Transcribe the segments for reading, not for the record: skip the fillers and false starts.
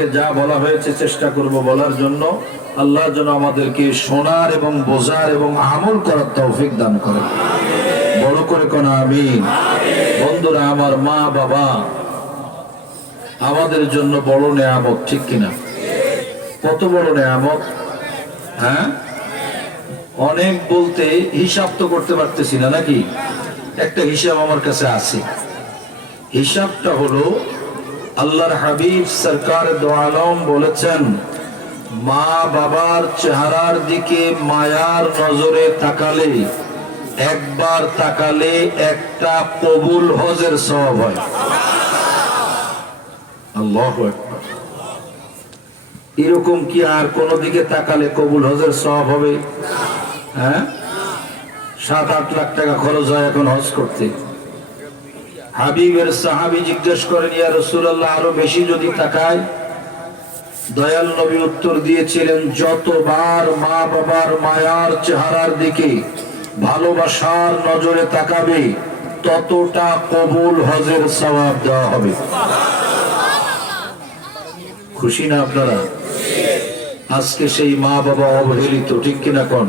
আমাকে যা বলা হয়েছে চেষ্টা করব বলার জন্য। আল্লাহ যেন আমাদেরকে শোনার এবং বোঝার এবং আমল করার তৌফিক দান করেন। বড় করে কোন আমিন। বন্ধুরা আমার, মা বাবা আমাদের জন্য বড় নেয়ামত, ঠিক কিনা? কত বড় নেয়ামত। হ্যাঁ, অনেক বলতে হিসাব তো করতে পারতেছি না, নাকি? একটা হিসাব আমার কাছে আছে। হিসাবটা হলো, আল্লাহর হাবিব সরকার দো আলম বলেছেন, মা বাবার চেহারার দিকে মায়ার নজরে তাকালে, একবার তাকালে একটা কবুল হজের সওয়াব হয়। আল্লাহু আকবার। এরকম কি আর কোন দিকে তাকালে কবুল হজের সওয়াব হবে? হ্যাঁ, 7-8 লাখ টাকা খরচ হয় এখন হজ করতে। হাবিবের সাহাবী জিজ্ঞেস করেন, ইয়া রাসূলুল্লাহ, আরো বেশি যদি তাকায়? দয়াল নবী উত্তর দিয়েছিলেন, যতবার মা বাবার মায়ার চেহারার দিকে ভালোবাসার নজরে তাকাবে, ততটা কবুল হজের সওয়াব দেওয়া হবে। খুশি না আপনারা? আজকে সেই মা বাবা অবহেলিত, ঠিক কিনা কোন?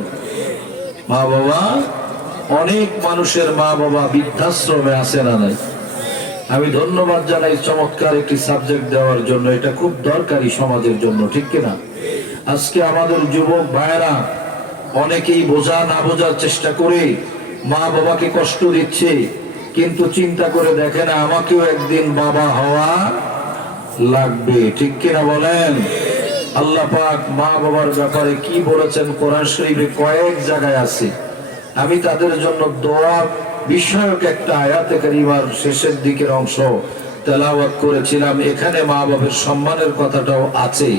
মা বাবা, অনেক মানুষের মা বাবা বৃদ্ধাশ্রমে আছে না নাই? আমি ধন্যবাদ জানাই চমৎকার একটি সাবজেক্ট দেওয়ার জন্য। এটা খুব দরকারি সমাজের জন্য, ঠিক কিনা? আজকে আমাদের যুবক ভাইয়েরা অনেকেই বোঝা না বোঝার চেষ্টা করে মা বাবাকে কষ্ট দিচ্ছে, কিন্তু চিন্তা করে দেখে না আমাকেও একদিন বাবা হওয়া লাগবে, ঠিক কিনা বলেন? আল্লাহ পাক মা বাবার ব্যাপারে কি বলেছেন কোরআন শরীফে কয়েক জায়গায় আছে। আমি তাদের জন্য দোয়া বিষয়ক একটা আয়াতে কারিমার শেষের দিকের অংশ তেলাওয়াত করেছিলাম। এখানে মা বাবার সম্মানের কথাটাও আছে।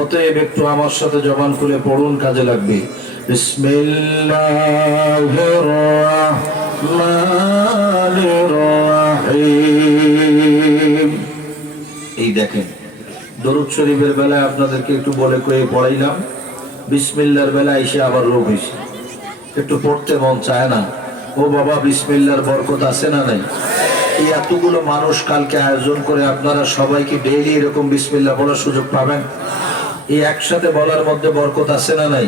অতএব একটু আমার সাথে জবান খুলে পড়ুন, কাজে লাগবে। বিসমিল্লাহির রাহমানির রাহিম। এই দেখেন, দরুদ শরীফের বেলায় আপনাদেরকে একটু বলে কয়ে পড়াইলাম, বিসমিল্লাহর বেলায় এসে আবার রোগ হয়েছে, একটু পড়তে মন চায় না। ও বাবা, বিসমিল্লাহর বরকত আছে না নাই? এই এতগুলো মানুষ কালকে আয়োজন করে আপনারা সবাইকে ডেইলি এরকম বিসমিল্লাহ বলার সুযোগ পাবেন? এই একসাথে বলার মধ্যে বরকত আছে না নাই?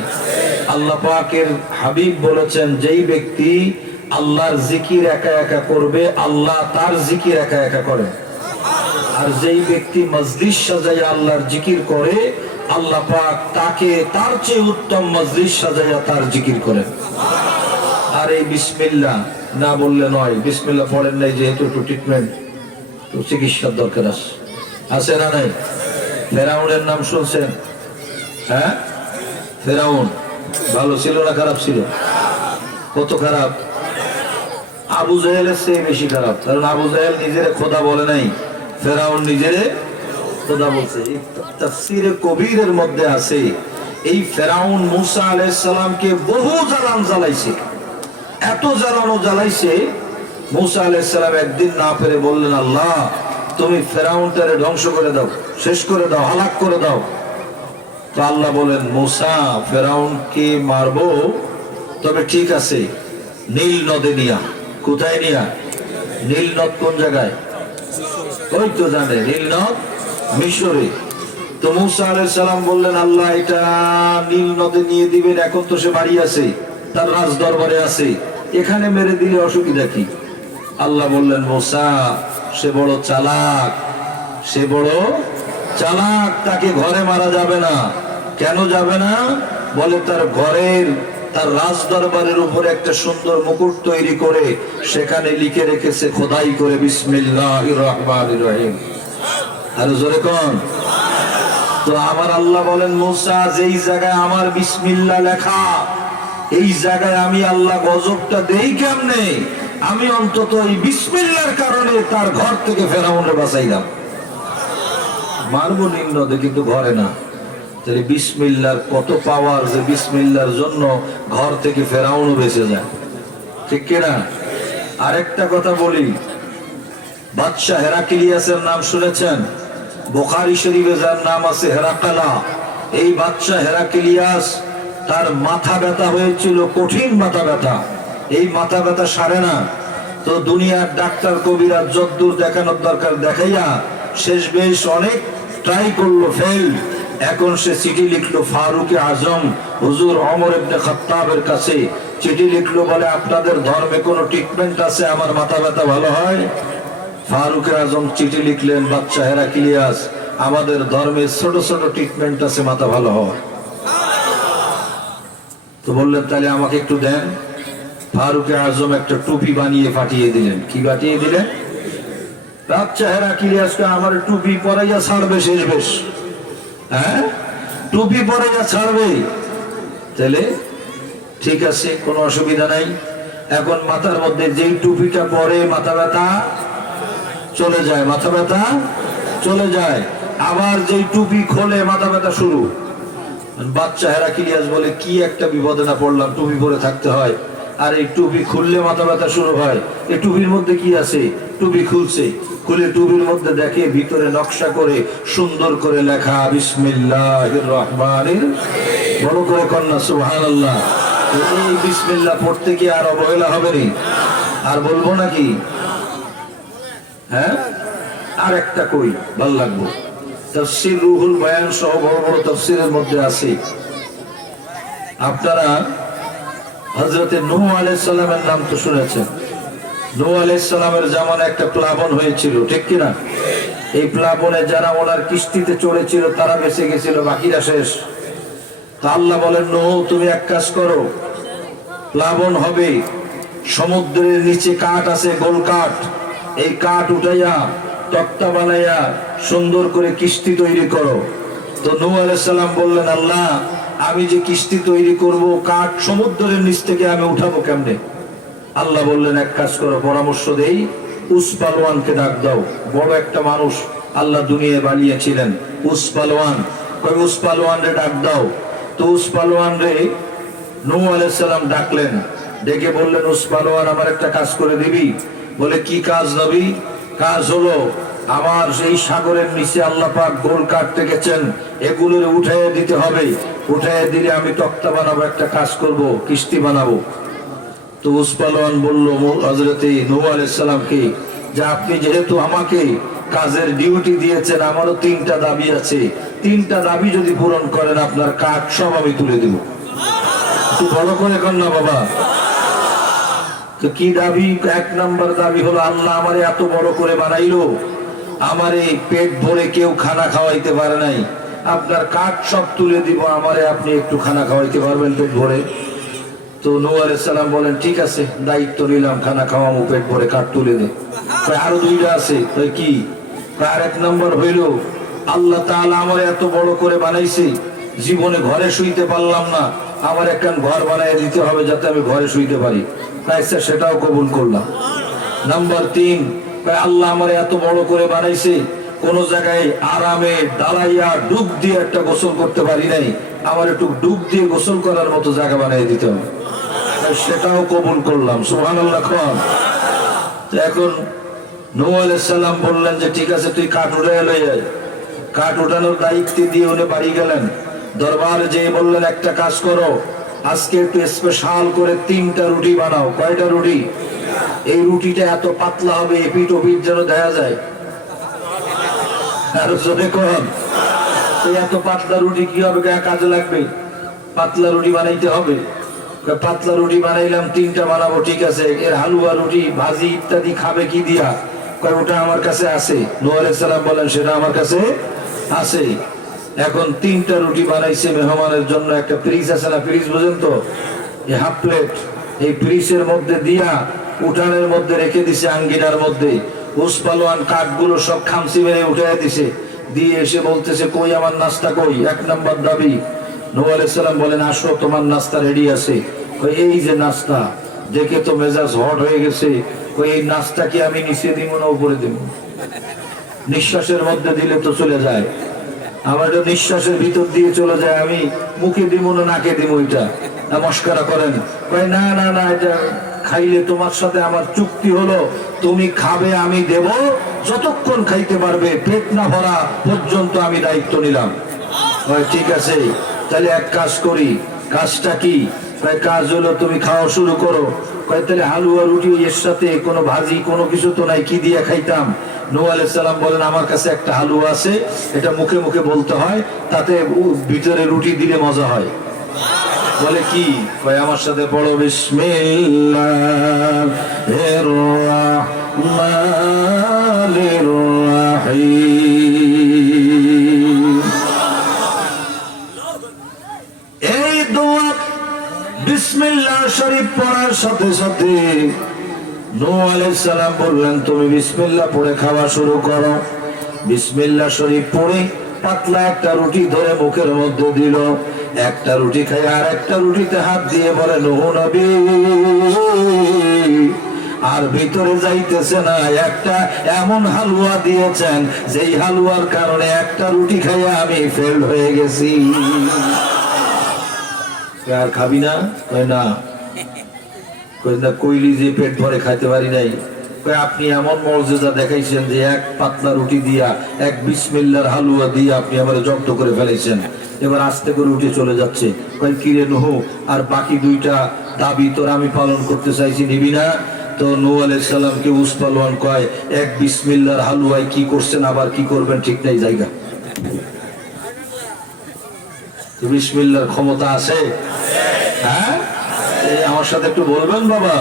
আল্লাহ পাকের হাবিব বলেছেন, যেই ব্যক্তি আল্লাহর জিকির একা একা করবে, আল্লাহ তার জিকির একা একা করে। আর যেই ব্যক্তি মজলিস সাজাইয়া আল্লাহর জিকির করে, আল্লাহ পাক তাকে তার চেয়ে উত্তম মজলিস সাজাইয়া তার জিকির করেন। আর এই বিসমিল্লাহ না বললে নয়। বিসমিল্লাহ পড়েন নাই যেহেতু একটু ট্রিটমেন্ট, তো চিকিৎসার দরকার আছে না নাই? ফেরাউনের নাম শুনছেন? হ্যাঁ, ফেরাউন ভালো ছিল না খারাপ ছিল? কত খারাপ! আবু জাহেলের চেয়ে বেশি খারাপ। কারণ আবু জাহেল নিজের খোদা বলে নাই, ফেরাউন নিজের খোদা বলছে। তাফসীরে কবিরের মধ্যে আছে, এই ফেরাউন মুসা আলাইহিস সালামকে বহু জ্বালান জ্বালাইছে, এত জ্বালানো জ্বালাইছে, মুসা আলাইহিস সালাম একদিন না পেরে বললেন, আল্লাহ তুমি ফেরাউনটারে ধ্বংস করে দাও, শেষ করে দাও, হালাক করে দাও। তো আল্লাহ বলেন, মুসা ফেরাউনকে মারবো, তবে ঠিক আছে, নীল নদে নিয়া। কোথায় নিয়া? নীল নদ কোন জায়গায়? ওই তো জানে, নীল নদ মিশরে। তো মুসা আলাইহিস সালাম বললেন, আল্লাহ এটা নীল নদে নিয়ে দিবেন, এখন তো সে বাড়ি আছে, তার রাজ দরবারে আছে, এখানে মেরে দিলে অসুবিধা কি? আল্লাহ বললেন, মুসা সে বড় চালাক, সে বড় চালাক, তাকে ঘরে মারা যাবে না। কেন যাবে না? বলে তার ঘরের, তার রাজ দরবারের উপরে একটা সুন্দর মুকুট তৈরি করে সেখানে লিখে রেখেছে খোদাই করে, বিসমিল্লাহির রহমানির রহিম। আর জোরে কোন? তো আমার আল্লাহ বলেন, মুসা যেই জায়গায় আমার বিসমিল্লাহ লেখা, এই জায়গায় আমি আল্লাহ গজবটা দেই কেমনে? আমি অন্তত এই বিসমিল্লাহর কারণে তার ঘর থেকে ফেরাউনরে বাঁচাইলাম। মারবো নীল নদে, কিন্তু ঘরে না। তাহলে বিসমিল্লাহর কত পাওয়ার, যে বিসমিল্লাহর জন্য ঘর থেকে ফেরাউনও বেঁচে যায়, ঠিক কিনা? আরেকটা কথা বলি, বাদশাহ হেরাক্লিয়াসের নাম শুনেছেন? বুখারী শরীফে যার নাম আছে হেরাকালা। এই বাদশাহ হেরাক্লিয়াস, তার মাথা ব্যথা হয়েছিল, কঠিন মাথা ব্যথা। এই মাথা ব্যথা সারে না, তো দুনিয়ার ডাক্তার কবিরা যদ্দূর দেখানোর দরকার দেখাইয়া শেষ বেশ অনেক ট্রাই করলো, ফেল। এখন সে চিঠি লিখলো ফারুকে আজম হুজুর ওমর ইবনে খাত্তাবের কাছে চিঠি লিখলো, বলে আপনাদের ধর্মে কোনো ট্রিটমেন্ট আছে আমার মাথা ব্যথা ভালো হয়? ফারুকে আজম চিঠি লিখলেন, বাদশা হেরাক্লিয়াস, আমাদের ধর্মে ছোট ছোট ট্রিটমেন্ট আছে মাথা ভালো হয়। তো বললেন তাহলে আমাকে একটু দেন। ফারুকে আজম একটা টুপি বানিয়ে পাঠিয়ে দিলেন। কি পাঠিয়ে দিলেন? বাদশা হেরাক্লিয়াসকে আমার টুপি পরাইয়া ছাড়বে শেষ বেশ। হ্যাঁ, টুপি পরাইয়া ছাড়বে। তাহলে ঠিক আছে, কোনো অসুবিধা নাই। এখন মাথার মধ্যে যেই টুপিটা পরে মাথা ব্যথা চলে যায়, মাথা ব্যথা চলে যায়। আবার যেই টুপি খোলে মাথা ব্যথা শুরু। বাদশা হেরাক্লিয়াস বলে কি একটা বিপদে না পড়লাম, টুপি পরে থাকতে হয় আর এই টুপি খুললে মাথা ব্যথা শুরু হয়। এই টুপির মধ্যে কি আছে? টুপি খুলছে, খুলে টুপির মধ্যে দেখে ভিতরে নকশা করে সুন্দর করে লেখা বিসমিল্লাহির রহমানির, বড় করে কন্যা সুবহানাল্লাহ। এই বিসমিল্লাহ পড়তে কি আর অবহেলা হবে নি? আর বলবো নাকি? হ্যাঁ, আর একটা কই ভাল লাগবো। তাফসীর রুহুল বয়ান সহ বড় বড় তাফসীরের মধ্যে আছে। আপনারা হযরতে নূহ আলাইহিস সালামের নাম তো শুনেছেন। নূহ আলাইহিস সালামের জামানে একটা প্লাবন হয়েছিল, ঠিক কি না? এই প্লাবনে যারা ওনার কিস্তিতে চড়েছিল তারা বেঁচে গেছিল, বাকিরা শেষ। তা আল্লাহ বলেন, নূহ তুমি এক কাজ করো, প্লাবন হবে, সমুদ্রের নিচে কাঠ আছে, গোল কাঠ, এই কাঠ উঠাইয়া তক্তা বানাইয়া সুন্দর করে কিস্তি তৈরি করো। তো নূহ আলাইহিস সালাম বললেন, আল্লাহ আমি যে কিস্তি তৈরি করব, কাঠ সমুদ্রের নিচ থেকে আমি উঠাবো কেমনে? আল্লাহ বললেন, এক কাজ করো, পরামর্শ দেই, উস পালোয়ানকে ডাক দাও। বড় একটা মানুষ আল্লাহ দুনিয়ায় বানিয়েছিলেন, উস পালোয়ান। কই উস পালোয়ান রে ডাক দাও। তো উস পালোয়ান রে নূহ আলাইহিস সালাম ডাকলেন, ডেকে বললেন, উস পালোয়ান আমার একটা কাজ করে দিবি? বলে কি কাজ নবী? কাজ হলো আমার সেই সাগরের নিচে আল্লাহ পাক গোল কাঠ রেখেছেন, এগুলোর উঠাইয়া দিতে হবে। উঠাইয়া দিলে আমি তক্তা বানাবো, একটা কাজ করব, কিস্তি বানাবো। তো উস পালোয়ান বলল হযরতে নূহ আলাইহিস সালামকে, যে আপনি যেহেতু আমাকে কাজের ডিউটি দিয়েছেন, আমারও 3টা দাবি আছে, 3টা দাবি যদি পূরণ করেন আপনার কাঠ সব আমি তুলে দেব। একটু বড় করে কর না বাবা। তো কি দাবি? 1 নম্বর দাবি হলো, আল্লাহ আমারে এত বড় করে বানাইলো, আমারে পেট ভরে কেউ খানা খাওয়াইতে পারে নাই, আপনার কাঠ সব তুলে দিব, আমারে আপনি একটু খানা খাওয়াইতে পারবেন পেট ভরে? তো নূহ আলাইহিস সালাম বলেন, ঠিক আছে, দায়িত্ব নিলাম, খানা খাওয়াবো, পেট ভরে কাঠ তুলে দে। আরো 2টা আছে। কি? আর 1 নম্বর হইল, আল্লাহ তাআলা আমারে এত বড় করে বানাইছে, জীবনে ঘরে শুইতে পারলাম না, আমার একটা ঘর বানায় দিতে হবে যাতে আমি ঘরে শুইতে পারি। আচ্ছা, সেটাও কবুল করলাম। নাম্বার 3, আল্লাহ আমারে এত বড় করে বানাইছে, কোন জায়গায় আরামে দাঁড়াইয়া ডুব দিয়ে একটা গোসল করতে পারি নাই, আমার একটু ডুব দিয়ে গোসল করার মতো জায়গা বানিয়ে দিতে হবে, সেটাও কবুল করলাম। সুবহানাল্লাহ। এখন নূহ আলাইহিস সালাম বললেন যে ঠিক আছে, তুই কাঠ উঠায় লয়ে আয়। কাঠ উঠানোর দায়িত্ব দিয়ে উনি বাড়ি গেলেন। দরবারে যেয়ে বললেন, একটা কাজ করো, আজকে একটু স্পেশাল করে 3টা রুটি বানাও। কয়টা রুটি? এই রুটিটা এত পাতলা হবে এপিট ওপিট যেন দেখা যায়। আর জোরে কর, এত পাতলা রুটি কি হবে, কাজে লাগবে, পাতলা রুটি বানাইতে হবে। পাতলা রুটি বানাইলাম, 3টা বানাবো, ঠিক আছে, এর হালুয়া রুটি ভাজি ইত্যাদি খাবে কি দিয়া? ওটা আমার কাছে আছে। নূহ আলাইহিস সালাম বলেন, সেটা আমার কাছে আছে। এখন 3টা রুটি বানাইছে মেহমানের জন্য। একটা ফ্রিজ আছে না, ফ্রিজ বুঝেন তো, এই হাফ প্লেট, এই ফ্রিজের মধ্যে দিয়া উঠানের মধ্যে রেখে দিছে, আঙ্গিনার মধ্যে। উস পালোয়ান কাঠগুলো সব খামচি মেরে উঠাইয়া দিছে, দিয়ে এসে বলতেছে, কই আমার নাস্তা কই? 1 নম্বর দাবি। নূহ আলাইহিস সালাম বলেন, আসো, তোমার নাস্তা রেডি আছে। এই যে নাস্তা, দেখে তো মেজাজ হট হয়ে গেছে। এই নাস্তা কি আমি নিচে দিব না উপরে দিব? নিঃশ্বাসের মধ্যে দিলে তো চলে যায়, আমার নিঃশ্বাসের ভিতর দিয়ে চলে যায়, আমি মুখে দিব না নাকে দিব? এটা মস্করা করেন। না না না, এটা খাইলে তোমার সাথে আমার চুক্তি হলো, তুমি খাবে, আমি দেব, যতক্ষণ খাইতে পারবে, পেট না ভরা পর্যন্ত আমি দায়িত্ব নিলাম। ঠিক আছে, তাহলে এক কাজ করি। কাজটা কি? কাজ হলো তুমি খাওয়া শুরু করো। তাহলে হালুয়া রুটি এর সাথে কোনো ভাজি কোনো কিছু তো নাই, কি দিয়ে খাইতাম? নূহ আলাইহিস সালাম বলেন আমার কাছে একটা হালুয়া আছে, এটা মুখে মুখে বলতে হয়, তাতে ভিতরে রুটি দিলে মজা হয়। বলে কি? কয় আমার সাথে পড়ো, বিসমিল্লাহির রাহমানির রাহিম। এই দোয়া বিসমিল্লাহ শরীফ পড়ার সাথে সাথে নূহ আলাইহিস সালাম বললেন তুমি বিসমিল্লাহ পড়ে খাওয়া শুরু করো। বিসমিল্লাহ শরীফ পড়ে পাতলা একটা রুটি ধরে মুখের মধ্যে দিল। একটা রুটি খায় আর একটা রুটিতে হাত দিয়ে বলে নূহ নবী, আর ভিতরে যাইতেছে না। একটা এমন হালুয়া দিয়েছেন যেই হালুয়ার কারণে একটা রুটি খাইয়া আমি ফেল হয়ে গেছি। আর খাবি না? কয় না। কইলি যে পেট ভরে খাইতে পারি নাই। আপনি এমন মর্যাদা দেখাইছেন যে এক পাতলা রুটি দিয়া, এক বিসমিল্লাহর হালুয়া দিয়ে আপনি আমার জব্দ করে ফেলেছেন। এবার আস্তে করে উঠে চলে যাচ্ছে। কয় কিরে নূহ, আর বাকি দুইটা দাবি তোর আমি পালন করতে চাইছি, নিবি না? তো নূহ আলাইহিস সালামকে উস পালোয়ান কয় এক বিসমিল্লাহর হালুয়ায় কি করছেন আবার কি করবেন ঠিক নাই জায়গা। বিসমিল্লাহর ক্ষমতা আছে? হ্যাঁ, আমার সাথে একটু বলবেন বাবা।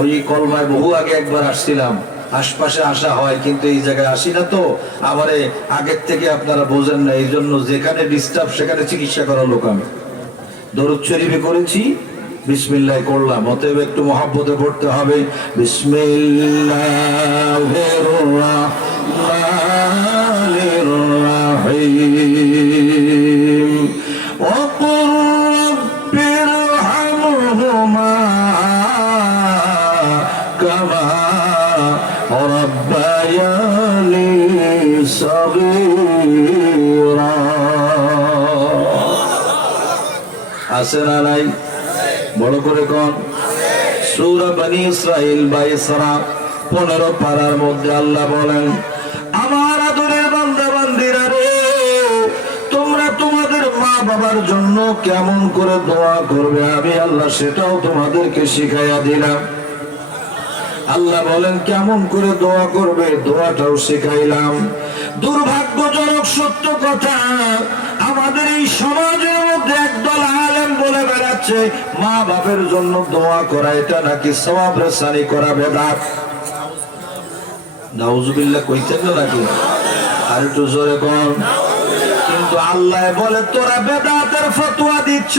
ওই কলমায় বহু আগে একবার আসছিলাম, আশপাশে আসা হয় কিন্তু এই জায়গায় আসি না। তো আমারে আগের থেকে আপনারা বোঝেন না, এই জন্য যেখানে ডিস্টার্ব সেখানে চিকিৎসা করার লোক আমি। দরুদ শরীফে করেছি, বিসমিল্লাহ করলাম, অতএব একটু মহব্বতে পড়তে হবে। বিসমিল্লাহির রাহমানির রাহিম। আছে না নাই? বড় করে কোন? সূরা বনী ইসরাইল বা ইসরা 15 পারার মধ্যে আল্লাহ বলেন আমার আদরের বান্দা বান্দীরা রে, তোমরা তোমাদের মা বাবার জন্য কেমন করে দোয়া করবে আমি আল্লাহ সেটাও তোমাদেরকে শিখাইয়া দিলাম। আল্লাহ বলেন কেমন করে দোয়া করবে, দোয়াটাও শিখাইলাম। দুর্ভাগ্যজনক সত্য কথা, আমাদের এই সমাজের মধ্যে একদল আলেম বলে বেড়াচ্ছে মা বাপের জন্য দোয়া করা এটা নাকি সওয়াব রেসানি করা বেদাত। নাউজুবিল্লাহ কইতেন না নাকি? আর একটু জোরে কোন। কিন্তু আল্লাহ বলে তোরা বেদাতের ফতোয়া দিচ্ছ,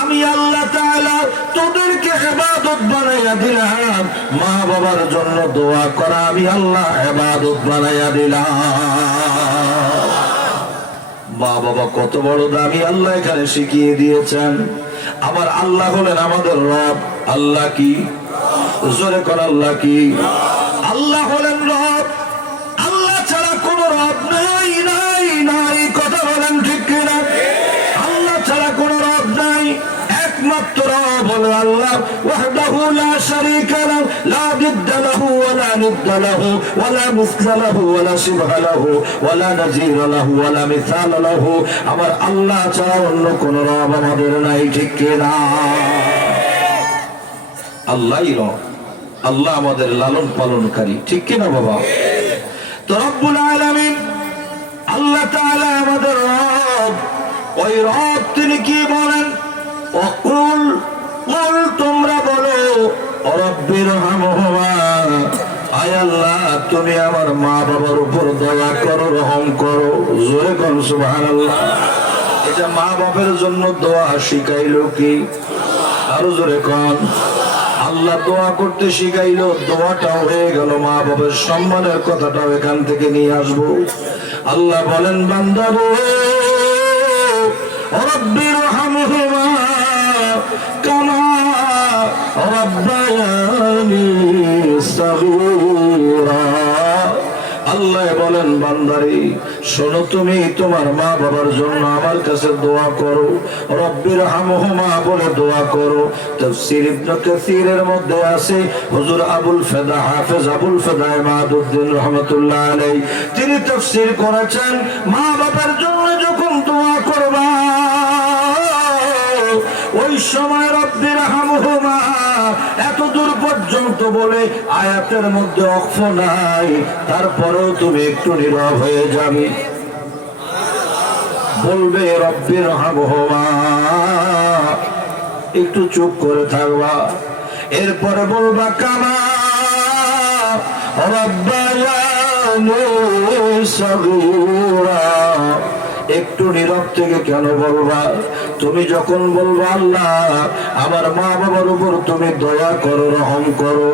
আমি আল্লাহ তাআলা তোদেরকে ইবাদত বানাইয়া দিলাম। মা বাবার জন্য দোয়া করা আমি আল্লাহ ইবাদত বানাইয়া দিলাম। মা বাবা কত বড় দামি আল্লাহ এখানে শিখিয়ে দিয়েছেন। আমার আল্লাহ হলেন আমাদের রব। আল্লাহ কি? জোরে কোন আল্লাহ কি? আল্লাহ হলেন রব। আল্লাহ ছাড়া কোন রব নাই নাই নাই। কথা বলেন ঠিক কিনা? আল্লাহ ছাড়া কোন রব নাই। একমাত্র রব হলো আল্লাহ ওয়াহদাহু লা শারীকা লাহু লা দিদ্দা লাহু ওয়া লা নিদ্দা লাহু ওয়া লা মিসলা লাহু ওয়া লা শিবহা লাহু ওয়া লা নাযীরা লাহু ওয়া লা মিসালা লাহু। আমার আল্লাহ ছাড়া অন্য কোন রব আমাদের নাই, ঠিক কিনা? আল্লাহই রব, আল্লাহ আমাদের লালন পালনকারী, ঠিক কিনা বাবা? তো রব্বুল আলামিন আল্লাহ তাআলা আমাদের রব। ওই রব তিনি কি বলেন? অকুল কুল তোমরা বলো রব্বির হামহুমা, আয় আল্লাহ তুমি আমার মা বাবার উপর দয়া করো, রহম করো। জোরে কোন সুবহানাল্লাহ। এটা মা বাবার জন্য দোয়া শিখাইলো কি? আরো জোরে কোন। আল্লাহ দোয়া করতে শিখাইলো, দোয়াটাও হয়ে গেল। মা বাবার সম্মানের কথাটাও এখান থেকে নিয়ে আসবো। আল্লাহ বলেন বান্দা রে রব্বির হামহুমা কামা রাব্বায়ানি সাগীরা। আল্লাহ বলেন বান্দারে শোনো, তুমি তোমার মা বাবার জন্য আমার কাছে দোয়া করো, রব্বির হামহুমা বলে দোয়া করো। তাফসীর ইবনে কাসীরের মধ্যে আছে হুজুর আবুল ফেদা হাফেজ আবুল ফেদা ইমাদউদ্দিন রাহমাতুল্লাহ আলাইহি তিনি তাফসীর করেছেন মা বাবার জন্য যখন দোয়া করবা ওই সময় রব্বির হামহুমা এত দূর পর্যন্ত পর্যন্ত বলে আয়াতের মধ্যে অক্ষ নাই, তারপরেও তুমি একটু নীরব হয়ে যাবে, বলবে রব্বির হামহুমা, একটু চুপ করে থাকবা, এরপরে বলবা কামা রব্বায়ানি সগীরা। একটু নীরব থেকে কেন বলবা? তুমি যখন বলবা আল্লাহ আমার মা বাবার উপর তুমি দয়া করো, রহম করো,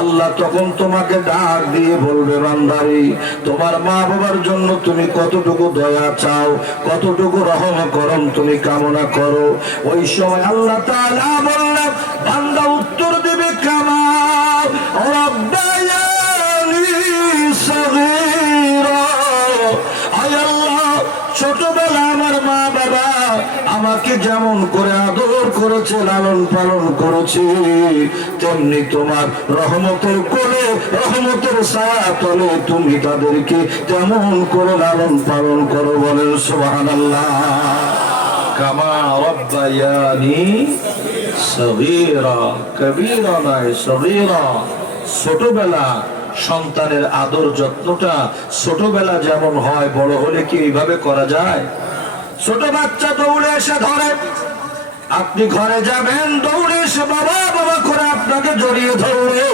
আল্লাহ তখন তোমাকে ডাক দিয়ে বলবে বান্দারি তোমার মা বাবার জন্য তুমি কতটুকু দয়া চাও, কতটুকু রহম করম তুমি কামনা করো। ওই সময় আল্লাহ তাআলা বললেন বান্দা উত্তর দেবে কামা রব্বায়ানি সগীরা। আয় আল্লাহ ছোটবেলা আমার মা বাবা আমাকে যেমন করে আদর করেছে, লালন পালন করেছে, তেমনি তোমার রহমতের কোলে, রহমতের ছায়া তলে তুমি তাদেরকে তেমন করে লালন পালন করো। বলেন সুবহানাল্লাহ। কামা রব্বায়ানি সগীরা, কবীরা নয়, সগীরা। ছোটবেলা সন্তানের আদর যত্নটা ছোটবেলা যেমন হয়, বড় হলে কি এইভাবে করা যায়? ছোট বাচ্চা দৌড়ে এসে ধরে, আপনি ঘরে যাবেন, দৌড়ে এসে বাবা বাবা করে আপনাকে জড়িয়ে ধরলো,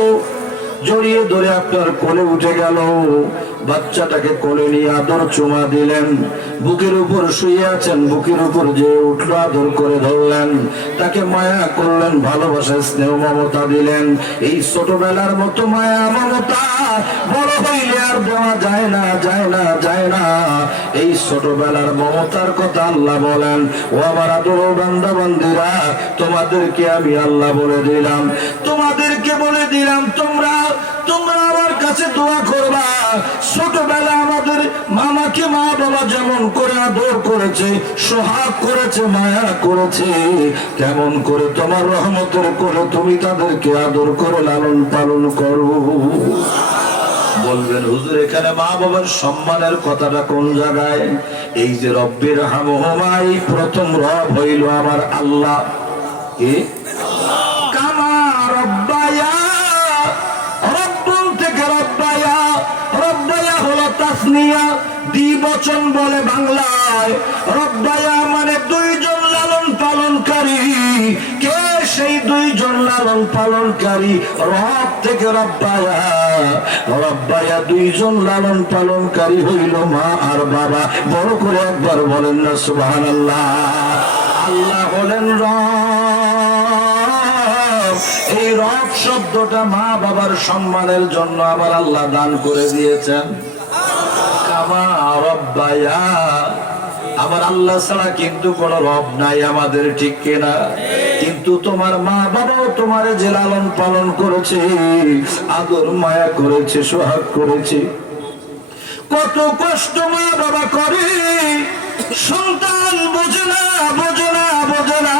জড়িয়ে ধরে আপনার কোলে উঠে গেল, বাচ্চাটাকে কোলে নিয়ে আদর চুমা দিলেন, বুকের উপর শুয়ে আছেন, বুকের উপর যে উঠলো আদর করে ধরলেন, তাকে মায়া করলেন, ভালোবাসা স্নেহ মমতা দিলেন। এই ছোটবেলার মতো মায়া মমতা বড় হইলে আর দেওয়া যায় না, যায় না, যায় না। এই ছোটবেলার মমতার কথা আল্লাহ বলেন ও আমার আদর বান্দা বান্দিরা তোমাদেরকে আমি আল্লাহ বলে দিলাম, তোমাদেরকে বলে দিলাম তোমরা তোমরা আমার কাছে দোয়া করবা। ছোটবেলা আমাদের মামাকে মা বাবা যেমন করে আদর করেছে, সোহাগ করেছে, মায়া করেছে, কেমন করে তোমার রহমতের করে তুমি তাদেরকে আদর করে লালন পালন করো। বলবেন হুজুর এখানে মা বাবার সম্মানের কথাটা কোন জায়গায়? এই যে রব্বির হামহুমা, এই প্রথম রব হইল আমার আল্লাহ। কি কামা রব্বায়া, রব্বুন থেকে রব্বায়া, রব্বায়া হলো তাসনিয়া, দ্বিবচন বলে বাংলায়। রব্বায়া মানে দুইজন লালন পালনকারী। কে সেই দুইজন লালন পালনকারী? রব থেকে রব্বায়া, রব্বায়া দুইজন লালন পালনকারী হইল মা আর বাবা। বড় করে একবার বলেন না সুবহানাল্লাহ। আল্লাহ বলেন রব। এই রব শব্দটা মা বাবার সম্মানের জন্য আমার আল্লাহ দান করে দিয়েছেন। কামা রব্বায়া, আমার আল্লাহ ছাড়া কিন্তু কোন রব নাই আমাদের, ঠিক কিনা? কিন্তু তোমার মা বাবাও তোমার যে লালন পালন করেছে, আদর মায়া করেছে, সোহাগ করেছে, কত কষ্ট মা বাবা করে, সন্তান বোঝে না, বোঝে না, বোঝে না,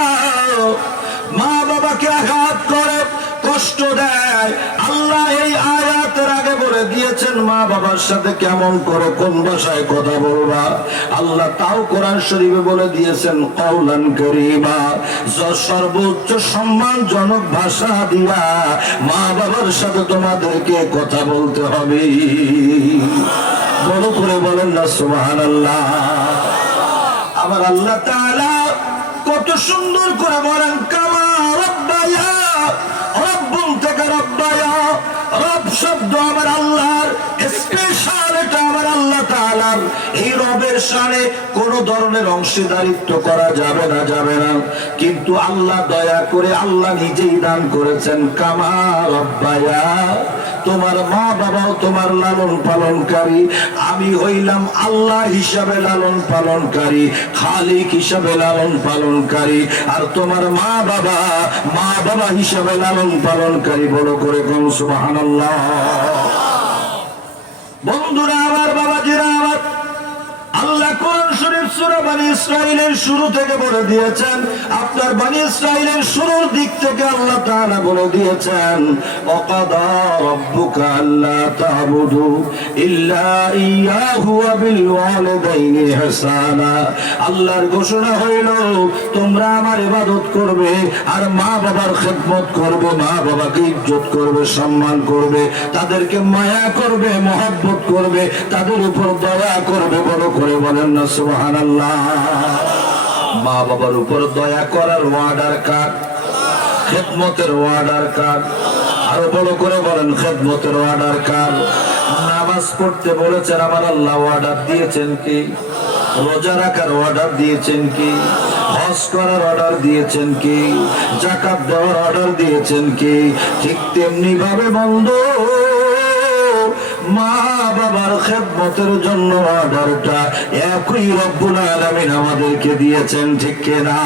মা বাবাকে আঘাত করে, কষ্ট দেয়। আল্লাহ এই আয়াতের আগে বলে দিয়েছেন মা বাবার সাথে কেমন করে কোন ভাষায় কথা বলবা। আল্লাহ তাও কোরআন শরীফে বলে দিয়েছেন কওলান কারীমা, সর্বোচ্চ সম্মানজনক ভাষা দিয়া মা বাবার সাথে তোমাদেরকে কথা বলতে হবে। বড় করে বলেন না সুবহানাল্লাহ। আমার আল্লাহ তাআলা কত সুন্দর করে বলেন কামা রব্বায়া, রব্বুন থেকে রব্বায়া। রব শব্দ আমার আল্লাহর স্পেশাল, এটা আমার আল্লাহ তাআলার। এই রবের শানে কোন ধরনের অংশীদারিত্ব করা যাবে না, যাবে না। কিন্তু আল্লাহ দয়া করে আল্লাহ নিজেই দান করেছেন কামা রব্বায়া, তোমার মা বাবাও তোমার লালন পালনকারী, আমি হইলাম আল্লাহ হিসাবে লালন পালনকারী, খালিক হিসাবে লালন পালনকারী, আর তোমার মা বাবা হিসাবে লালন পালনকারী। বড় করে কোন সুবহানাল্লাহ। বন্ধুরা আমার, বাবাজিরা আমার, আল্লাহ কোরআন শরীফ সূরা বনী ইসরাঈলের শুরু থেকে বলে দিয়েছেন, আপনার বনী ইসরাঈলের শুরুর দিক থেকে আল্লাহ তাআলা বলে দিয়েছেন, ওয়াকাদা রাব্বুকা আল্লা তা'বুদু ইল্লা ইয়াহু ওয়া বিল ওয়ালিদাইনি ইহসানা। আল্লাহর ঘোষণা হইল তোমরা আমার ইবাদত করবে আর মা বাবার খেদমত করবে, মা বাবাকে ইজ্জত করবে, সম্মান করবে, তাদেরকে মায়া করবে, মহব্বত করবে, তাদের উপর দয়া করবে। বড় করে বলেন না সুবহানাল্লাহ। মা বাবার উপর দয়া করার ওয়ার্ডার কার? খেদমতের ওয়ার্ডার কার? আরো বড় করে বলেন খেদমতের ওয়ার্ডার কার? নামাজ পড়তে বলেছেন আমার আল্লাহ, ওয়ার্ডার দিয়েছেন কি? রোজা রাখার অর্ডার দিয়েছেন কি? হজ করার অর্ডার দিয়েছেন কি? যাকাত দেওয়ার অর্ডার দিয়েছেন কি? ঠিক তেমনি ভাবে বন্ধু মা বাবার খেদমতের জন্য অর্ডারটা একই রব্বুল আলামিন আমাদেরকে দিয়েছেন, ঠিক কিনা?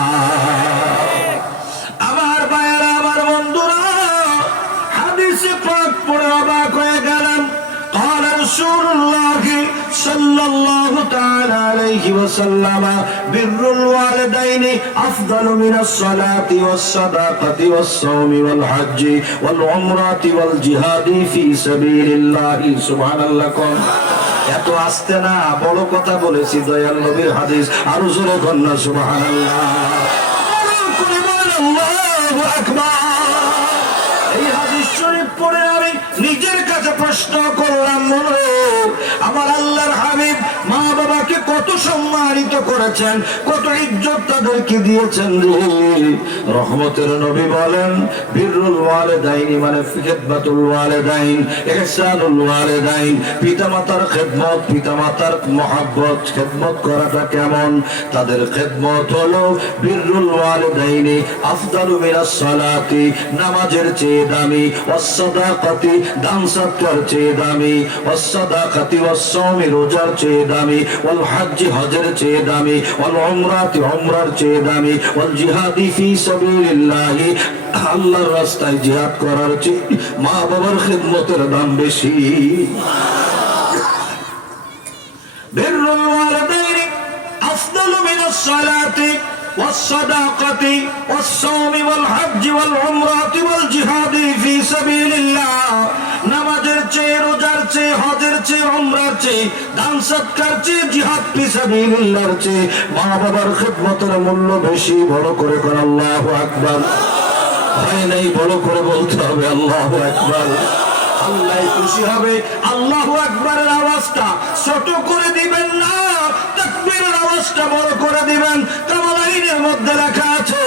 আমার ভাইয়েরা, আমার বন্ধুরা, হাদিসে পাক পড়ে অবাক হয়ে গেলাম। قال رسول الله صلى الله تعالى عليه وسلم بر الوالدين أفضل من الصلاة والصدقة والصوم والحج والعمرة والجهاد في سبيل الله سبحان الله এত আস্তে না, বড় কথা বলেছি, দয়াল নবীর হাদিস, আরো জোরে কন্যা সুবহানাল্লাহ। আল্লাহু আকবার। এই হাদিস শরীফ পড়ে আমি নিজের কাছে প্রশ্ন করলাম, আমার আল্লাহর হাবিব মা বাবাকে কত সম্মানিত করেছেন, কত ইজ্জত তাদেরকে দিয়েছেন। রহমতের নবী বলেন বিররুল ওয়ালিদাইন মানে খিদমাতুল ওয়ালিদাইন, ইহসানুল ওয়ালিদাইন, পিতামাতার খেদমত, পিতামাতার মহব্বত, খেদমত করাটা কেমন? তাদের খেদমত হলো বিররুল ওয়ালিদাইন আফদালু মিনাস সালাতি, নামাজের চেয়ে দামি, ওয়াস সাদাকাতি, দান সদকার চেয়ে দামি, ওয়াস সাদাকাতি ওয়াস সাওমি, রোজার চেয়ে দামি, ওয়াল হজ্জি, হজের চেয়ে দামি, ওয়াল উমরাতি, উমরার চেয়ে দামি, ওয়াল জিহাদি ফি সাবিলিল্লাহ, আল্লাহর রাস্তায় জিহাদ করার চেয়ে মা বাবার খেদমতের দাম বেশি। বিররুল ওয়ালিদাইন আফদালু মিনাস সালাতি والصدقة والصوم والحج والعمرة والجهاد في سبيل الله, নামাজের চেয়ে, রোজার চেয়ে, হজের চেয়ে, উমরার চেয়ে, দান সদকার চেয়ে, জিহাদ ফি সাবিলিল্লাহর চেয়ে মা বাবার খেদমতের মূল্য বেশি। বড় করে কর আল্লাহু আকবার। হয় নাই, বড় করে বলতে হবে আল্লাহু আকবার। আল্লাহ খুশি হবে। আল্লাহু আকবারের আওয়াজটা ছোট করে দিবেন না, তাকবীরের আওয়াজটা বড় করে দিবেন। কামালাইনের মধ্যে লেখা আছে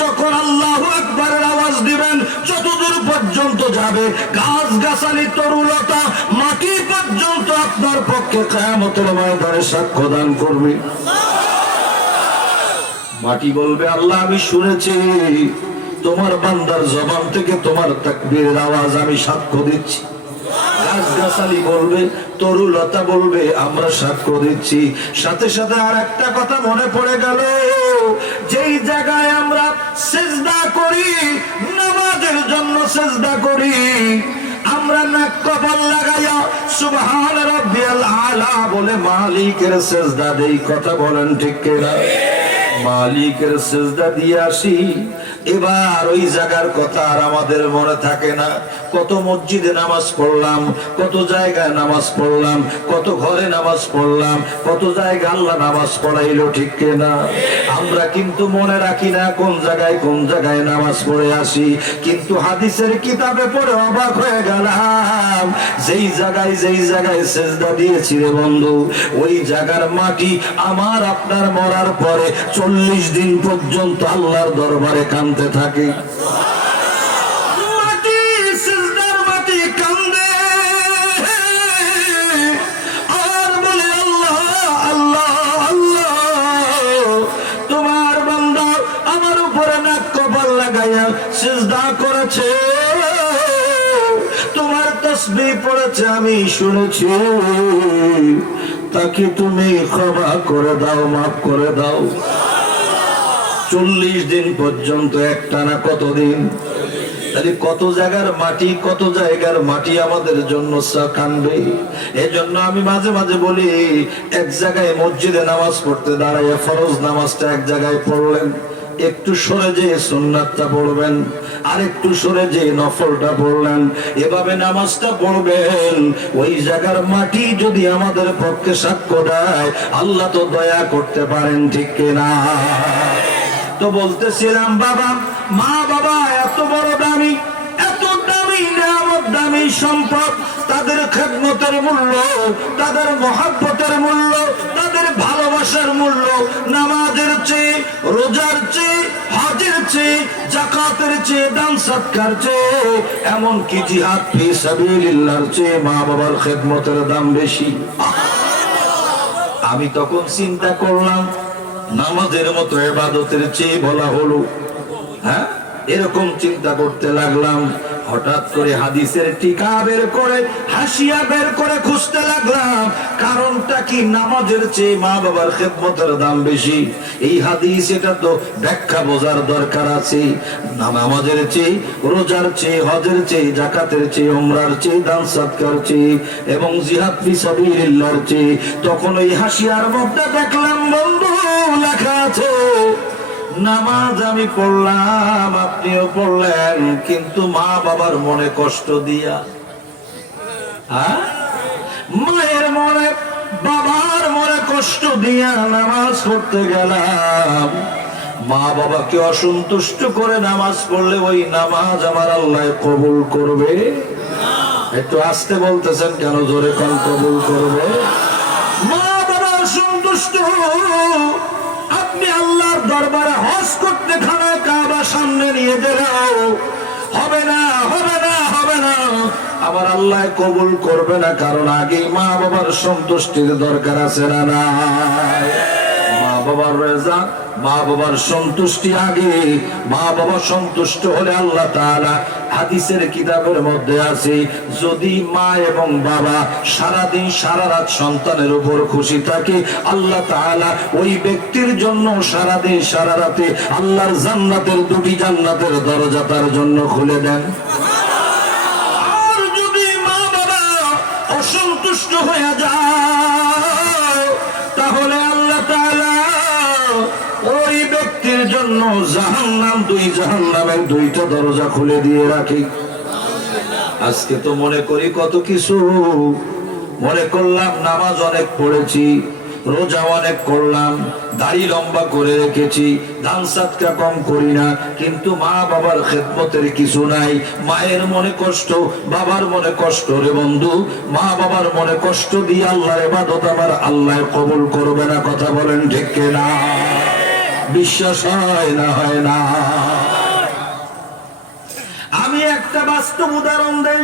যখন আল্লাহু আকবারের আওয়াজ দিবেন যতদূর পর্যন্ত যাবে গাছ গাছালি তরুলতা মাটি পর্যন্ত আপনার পক্ষে কিয়ামতের ময়দানে সাক্ষ্য দান করবে। মাটি বলবে আল্লাহ আমি শুনেছি তোমার বান্দার জবান থেকে তোমার তাকবীরের আওয়াজ আমি সাক্ষ্য দিচ্ছি। গাছগাছালি বলবে, তরুলতা বলবে আমরা সাক্ষ্য দিচ্ছি। সাথে সাথে আর একটা কথা মনে পড়ে গেল, যেই জায়গায় আমরা সিজদা করি, নামাজের জন্য সিজদা করি, আমরা নাক কপাল লাগাইয়া সুবহান রাব্বিয়াল আলা বলে মালিকের সিজদা দেই। কথা বলেন ঠিক কিনা? মালিকের সিজদা দিয়ে আসি, এবার ওই জায়গার কথা আর আমাদের মনে থাকে না। কত মসজিদে নামাজ পড়লাম, কত জায়গায় নামাজ পড়লাম, কত ঘরে নামাজ পড়লাম, কত জায়গায় আল্লাহ নামাজ পড়াইলো, ঠিক কিনা? আমরা কিন্তু মনে রাখি না কোন জায়গায় নামাজ পড়ে আসি। কিন্তু হাদিসের কিতাবে পড়ে অবাক হয়ে গেলাম, যেই জায়গায় সিজদা দিয়েছি রে বন্ধু, ওই জায়গার মাটি আমার আপনার মরার পরে 40 দিন পর্যন্ত আল্লাহর দরবারে কাঁদতে থাকে। মাটি, সিজদার মাটি কান্দে আর বলে আল্লাহ আল্লাহ আল্লাহ, তোমার বান্দা আমার উপরে নাক কপাল লাগাইয়া সিজদা করেছে, তোমার তাসবিহ পড়েছে আমি শুনেছি, তাকে তুমি ক্ষমা করে দাও, মাফ করে দাও। 40 দিন পর্যন্ত, একটানা কতদিন? তাহলে কত জায়গার মাটি, কত জায়গার মাটি আমাদের জন্য কাঁদবে। এজন্য আমি মাঝে মাঝে বলি, এক জায়গায় মসজিদে নামাজ পড়তে দাঁড়াইয়া ফরজ নামাজটা এক জায়গায় পড়লেন, একটু সরে যে সুন্নাতটা পড়বেন, আর একটু সরে যে নফলটা পড়লেন, এভাবে নামাজটা পড়বেন। ওই জায়গার মাটি যদি আমাদের পক্ষে সাক্ষ্য দেয়, আল্লাহ তো দয়া করতে পারেন, ঠিক কিনা? তো বলতেছিলাম, বাবা মা বাবা এত বড় দামি, এত দামি নিয়ামত, দামি সম্পদ, তাদের খেদমতের মূল্য, তাদের মহব্বতের মূল্য, তাদের ভালোবাসার মূল্য নামাজের চেয়ে, রোজার চেয়ে, হজের চেয়ে, যাকাতের চেয়ে, দান সৎকার চেয়ে, এমনকি জিহাদ ফি সাবিলিল্লাহর চেয়ে মা বাবার খেদমতের দাম বেশি। আমি তখন চিন্তা করলাম, নামাজের মতো ইবাদতের চেয়ে বলা হলো, হ্যাঁ, এরকম চিন্তা করতে লাগলাম। হঠাৎ করে হাদিসের টিকা বের করে, হাসিয়া বের করে খুঁজতে লাগলাম, কারণটা কি? নামাজের চেয়ে মা বাবার খেদমতের দাম বেশি। এই হাদিস, এটা তো ব্যাখ্যা বোঝার দরকার আছে। নামাজের চেয়ে, রোজার চেয়ে, হজের চেয়ে, যাকাতের চেয়ে, উমরার চেয়ে, দান সৎকার চেয়ে এবং জিহাদ ফি সাবিলিল্লাহর চেয়ে। তখন ওই হাসিয়ার মধ্যে দেখলাম, বন্ধু, লেখা আছে নামাজ আমি পড়লাম, আপনিও পড়লেন, কিন্তু মা বাবার মনে কষ্ট দিয়া। মায়ের মনে, বাবার মনে কষ্ট দিয়া নামাজ পড়তে গেলাম। মা বাবাকে অসন্তুষ্ট করে নামাজ পড়লে ওই নামাজ আমার আল্লাহ কবুল করবে? একটু আস্তে বলতেছেন কেন? জোরে কোন কবুল করবে? মা বাবা অসন্তুষ্ট, আপনি আল্লাহর দরবারে হজ করতে খানায় কাবা সামনে নিয়ে যাও, হবে না, হবে না, হবে না, আমার আল্লাহ কবুল করবে না। কারণ আগে মা বাবার সন্তুষ্টির দরকার আছে না নাই? মা বাবার রেজা, মা বাবার সন্তুষ্টি আগে। মা বাবা সন্তুষ্ট হলে আল্লাহ তাআলা হাদিসের কিতাবের মধ্যে আছে, যদি মা এবং বাবা সারাদিন সারা রাত সন্তানের উপর খুশি থাকে, আল্লাহ তাআলা ওই ব্যক্তির জন্য সারাদিন সারা রাতে আল্লাহর জান্নাতের দুটি জান্নাতের দরজা তার জন্য খুলে দেন। আর যদি মা বাবা অসন্তুষ্ট হয়ে যায়, তাহলে আল্লাহ তাআলা ওই ব্যক্তির জন্য জাহান্নাম, জাহান্নামের দুইটা দরজা খুলে দিয়ে রাখি। আজকে তো মনে করি কত কিছু, মনে করলাম নামাজ অনেক পড়েছি, রোজা অনেক করলাম, দাড়ি লম্বা করে রেখেছি, দান সদকা কম করি না, কিন্তু মা বাবার খেদমতের কিছু নাই। মায়ের মনে কষ্ট, বাবার মনে কষ্ট। রে বন্ধু, মা বাবার মনে কষ্ট দিয়ে আল্লাহর ইবাদত আমার আল্লাহ কবুল করবে না। কথা বলেন ঠিক না? বিশ্বাস হয় না? হয় না? আমি একটা বাস্তব উদাহরণ দেই,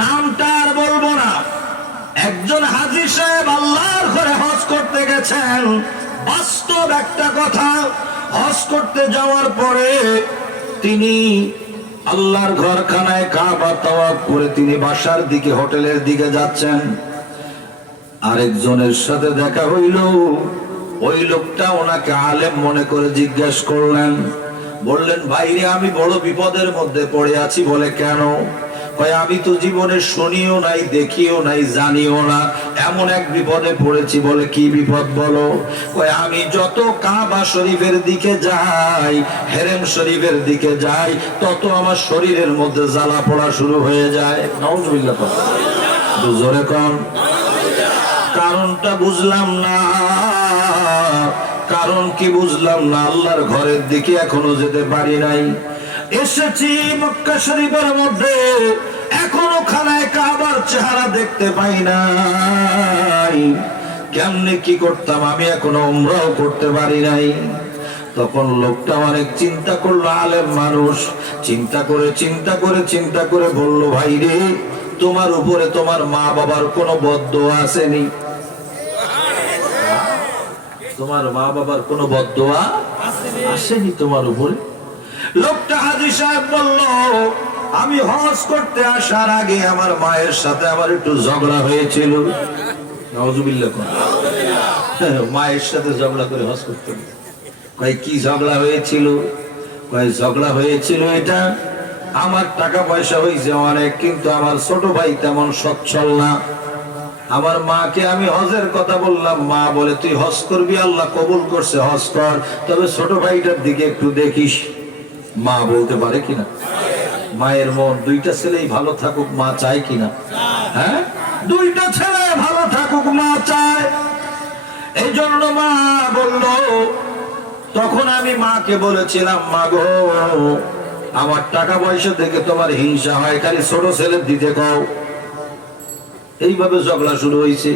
নামটা আর বলবো না। একজন হাজী সাহেব আল্লাহর ঘরে হজ করতে গেছেন। বাস্তব একটা কথা, হজ করতে যাওয়ার পরে তিনি আল্লাহর ঘরখানায় কাবা তাওয়াফ করে তিনি বাসার দিকে, হোটেলের দিকে যাচ্ছেন। আরেকজনের সাথে দেখা হইল। ওই লোকটা ওনাকে আলেম মনে করে জিজ্ঞাসা করলেন, বললেন, ভাইরে আমি বড় বিপদের মধ্যে পড়ে আছি। বলে কেন? কয়, আমি তো জীবনে শুনিও নাই, দেখিও নাই, জানিও না, এমন এক বিপদে পড়েছি। বলে কি বিপদ বলো? কয়, আমি যত কাবা শরীফের দিকে যাই, হেরেম শরীফের দিকে যাই, তত আমার শরীরের মধ্যে জ্বালা পোড়া শুরু হয়ে যায়। নাউজুবিল্লাহ। জোরে কোন? কারণটা বুঝলাম না। কারণ কি বুঝলাম না? আল্লাহর ঘরের দিকে এখনো যেতে পারি নাই। এসেছি মক্কা শরীফের মধ্যে, এখনো খানায় কাবার চেহারা দেখতে পাই নাই। কেমনে কি করতাম? আমি এখনো উমরাও করতে পারি নাই। তখন লোকটা অনেক চিন্তা করলো, আলেম মানুষ, চিন্তা করে চিন্তা করে চিন্তা করে বলল, ভাই রে, তোমার উপরে তোমার মা বাবার কোনো বদদোয়া আসেনি? তোমার মা বাবার কোনো বদদোয়া আসেনি তোমার উপরে? লোকটা হাজী সাহেব বলল, আমি হজ করতে আসার আগে আমার মায়ের সাথে আমার একটু ঝগড়া হয়েছিল। নাউজুবিল্লাহ। মায়ের সাথে ঝগড়া করে হজ করতে। কয় কি ঝগড়া হয়েছিল? কয় ঝগড়া হয়েছিল এটা, আমার টাকা পয়সা হয়েছে অনেক, কিন্তু আমার ছোট ভাই তেমন সচ্ছল না। আমার মাকে আমি হজের কথা বললাম, মা বলে তুই হজ করবি, আল্লাহ কবুল করছে, হজ কর, তবে ছোট ভাইটার দিকে একটু দেখিস। মা বলতে পারে কিনা? মায়ের মন, দুইটা ছেলেই ভালো থাকুক মা চায় কিনা? হ্যাঁ, দুইটা ছেলে ভালো থাকুক মা চায়। এই জন্য মা বলল, তখন আমি মাকে বলেছিলাম, মা গো, আমার টাকা পয়সা দেখে তোমার হিংসা হয়, খালি ছোট ছেলের দিতে কও। এইভাবে ঝগড়া শুরু হয়েছে।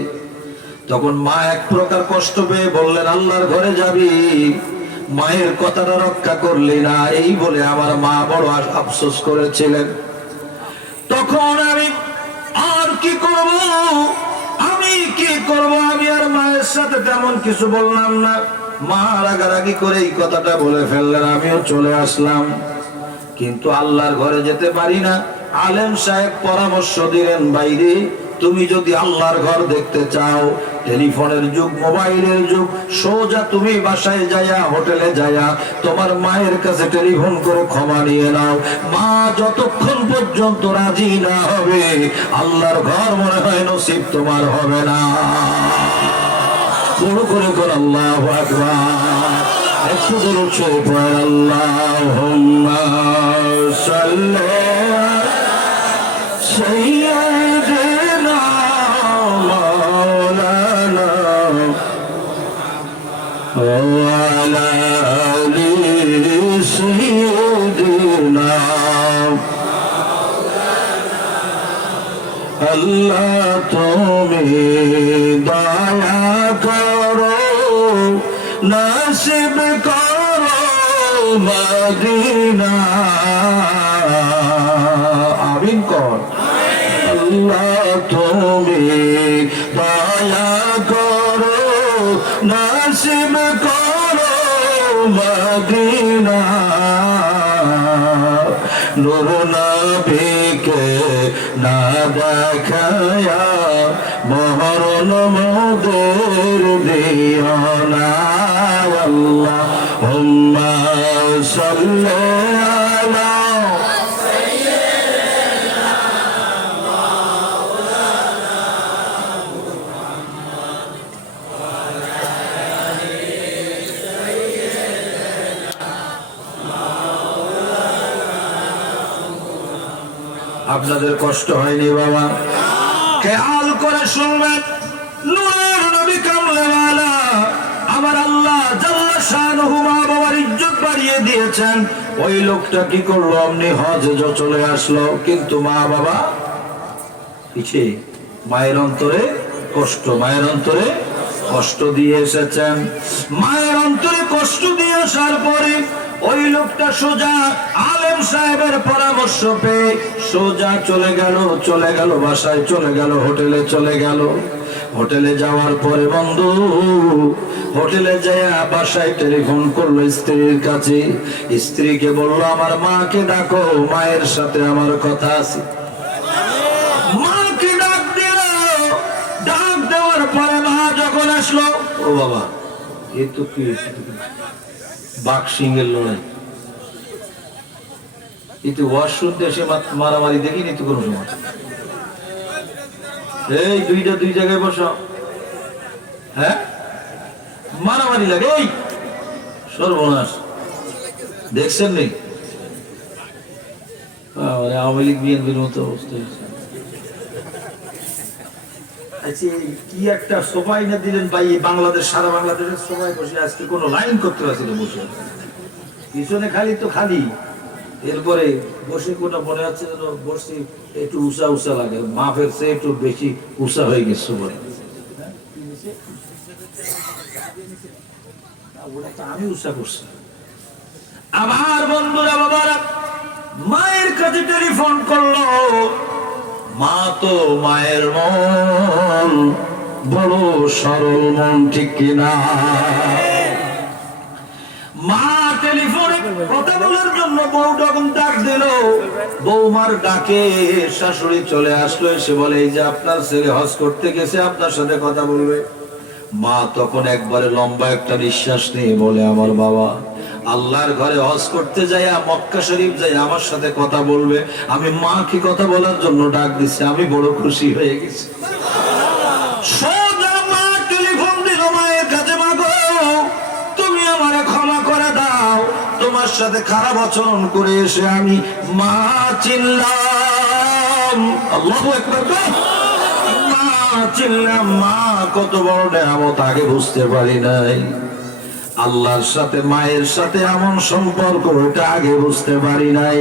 তখন মা এক প্রকার কষ্ট পেয়ে বললেন, আল্লাহর ঘরে যাবি, মায়ের কথাটা রক্ষা করলি না, এই বলে আমার মা বড় আফসোস করেছিলেন। তখন আমি আর কি করব, আমি কি করব, আমি আর মায়ের সাথে তেমন কিছু বললাম না। মা রাগারাগি করে এই কথাটা বলে ফেললেন, আমিও চলে আসলাম। কিন্তু আল্লাহর ঘরে যেতে পারি না। আলেম সাহেব পরামর্শ দিলেন, বাইরে তুমি যদি আল্লাহর ঘর দেখতে চাও, টেলিফোনের যুগ, মোবাইলের যুগ, সোজা তুমি বাসায় যায়া, হোটেলে যায়া তোমার মায়ের কাছে টেলিফোন করে ক্ষমা নিয়ে নাও। মা যতক্ষণ পর্যন্ত রাজি না হবে, আল্লাহর ঘর মনে হয় নসিব তোমার হবে না। বড় করে কোন আল্লাহু আকবার, একটু দরুদ শরীফ পড়েন, আল্লাহুম্মা সাল্লি সাইয়্যিদিনা মাওলানা ওয়া আলা আলি সাইয়্যিদিনা। আল্লাহ তুমি দয়া করো, নসিব করো মদিনা। আমিন কর। আল্লাহ তুমি দয়া করো, নসিব করো মদিনা। নূর নবীকে না দেখায়া মরণ মোদের দিও না। আল্লাহুম্মা সাল্লি আলা আপনাদের কষ্ট হয়নি বাবা? খেয়াল করে শুনবেন, নূরের নবী কামলেওয়ালা আমার আল্লাহ জাল্লা শানুহু মা বাবার ইজ্জত বাড়িয়ে দিয়েছেন। ওই লোকটা কি করলো, অমনি হজে চলে আসলো, কিন্তু মা বাবা পিছে। মায়ের অন্তরে কষ্ট, মায়ের অন্তরে কষ্ট দিয়ে এসেছেন। মায়ের অন্তরে কষ্ট দিয়ে আসার পরে ওই লোকটা সোজা আলেম সাহেবের পরামর্শ পেয়ে সোজা চলে গেল বাসায়, চলে গেল হোটেলে, চলে গেল। হোটেলে যাওয়ার পরে বন্ধু, হোটেলে যায় বাসায় টেলিফোন করলো স্ত্রীর কাছে। স্ত্রীকে বললো, আমার মাকে ডাকো, মায়ের সাথে আমার কথা আছে। মাকে ডাক দিল। ডাক দেওয়ার পরে মা যখন আসলো, ও বাবা, এ তো কি বাঘ সিংহের লড়াই, কিন্তু ওয়াশরুম দেশে মারামারি দেখিনি তো কোনো সময়। এই দুইটা দুই জায়গায় বসো, হ্যাঁ মারামারি লাগে, এই সর্বনাশ দেখছেন নেই? আওয়ামী লীগ বিএনপির মতো অবস্থা হয়েছে। কি একটা সবাই না দিলেন ভাই, বাংলাদেশ, সারা বাংলাদেশের সবাই বসে আজকে কোনো লাইন করতে পারছিল, বসে পিছনে খালি তো খালি। এরপরে বসে কোনটা মনে হচ্ছে যেন বসছি একটু উঁচা উঁচা লাগে, মাফের চেয়ে একটু বেশি উঁচা হয়ে গেছে বলে। ওটা তো আমি উঁচা করছি। আমার বন্ধুরা বাবারা মায়ের কাছে টেলিফোন করলো। মা তো মায়ের মন বড় সরল মন, ঠিক কিনা? মা টেলিফোনে কথা বলার জন্য বউ যখন ডাক দিল, বৌমার ডাকে শাশুড়ি চলে আসলো, এসে বলে, এই যে আপনার ছেলে হজ করতে গেছে, আপনার সাথে কথা বলবে। মা তখন একবারে লম্বা একটা নিঃশ্বাস নিয়ে বলে, আমার বাবা, আল্লাহর ঘরে হজ করতে যাইয়া মক্কা শরীফ যাই আমার সাথে কথা বলবে, আমি মাকে কথা বলার জন্য ডাক দিছি, আমি বড় খুশি হয়ে গেছি। সোজা মা টেলিফোন দিল মায়ের কাছে, মা গো তুমি আমারে ক্ষমা করে দাও, তোমার সাথে খারাপ আচরণ করে এসে আমি মা চিনলাম। আল্লাহু আকবার। মা চিনলাম, মা কত বড় নেয়ামত আগে বুঝতে পারি নাই। আল্লাহর সাথে মায়ের সাথে এমন সম্পর্ক এটা আগে বুঝতে পারি নাই।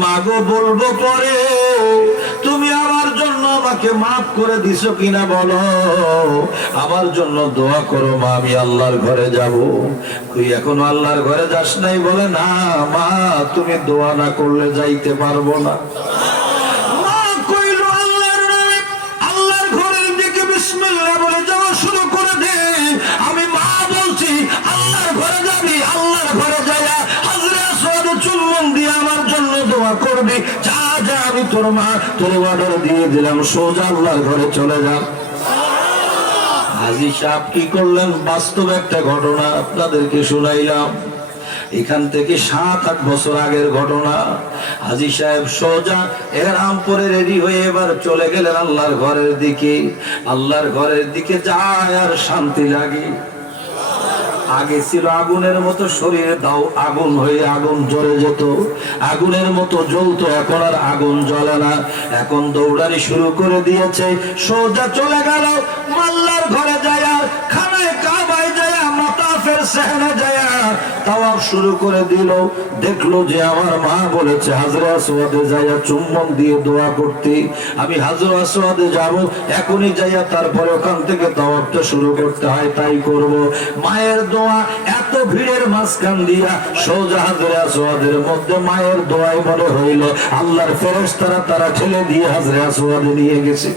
মাগো বলবো পরে, তুমি আমার জন্য আমাকে মাফ করে দিছো কিনা বলো, আমার জন্য দোয়া করো মা, আমি আল্লাহর ঘরে যাব। তুই এখনো আল্লাহর ঘরে যাস নাই? বলে না মা, তুমি দোয়া না করলে যাইতে পারবো না। মা কইল আল্লাহর নামে আল্লাহর ঘরের দিকে বিসমিল্লাহ বলে যাওয়া শুরু করে দে। আমি মা বলছি আল্লাহর ঘরে যাবি, আল্লাহর ঘরে যাইয়া হাজরে আসওয়াদ চুম্বন দিয়ে আমার জন্য দোয়া করবি। যা যা, আমি তোর মা, তোর অর্ডার দিয়ে দিলাম, সোজা আল্লাহর ঘরে চলে যা। হাজী সাহেব কি করলেন? বাস্তব একটা ঘটনা আপনাদেরকে শুনাইলাম। এখান থেকে 7-8 বছর আগের ঘটনা। হাজী সাহেব সোজা এহরাম পরে রেডি হয়ে এবার চলে গেলেন আল্লাহর ঘরের দিকে। আল্লাহর ঘরের দিকে যায় আর শান্তি লাগে। আগে ছিল আগুনের মতো শরীরে দাও আগুন হয়ে আগুন জ্বলে যেত, আগুনের মতো জ্বলতো, এখন আর আগুন জ্বলে না। এখন দৌড়ানি শুরু করে দিয়েছে, সোজা চলে গেল আল্লাহর ঘরে যায়, খানায় কাবায় যায়, মাতাফের সেহনে যায় তাওয়াফ শুরু করে দিল। দেখলো যে আমার মা বলেছে হাজরে আসওয়াদে যাইয়া চুম্বন দিয়ে দোয়া করতে, আমি হাজরে আসওয়াদে যাব, এখনই যাইয়া তারপরে ওখান থেকে তাওয়াফটা শুরু করতে হয়, তাই করব। মায়ের দোয়া এত ভিড়ের মাঝখান দিয়া সোজা হাজরে আসওয়াদের মধ্যে মায়ের দোয়াই মনে হইল আল্লাহর ফেরেশতারা তারা ঠেলে দিয়ে হাজরে আসওয়াদে নিয়ে গেছে।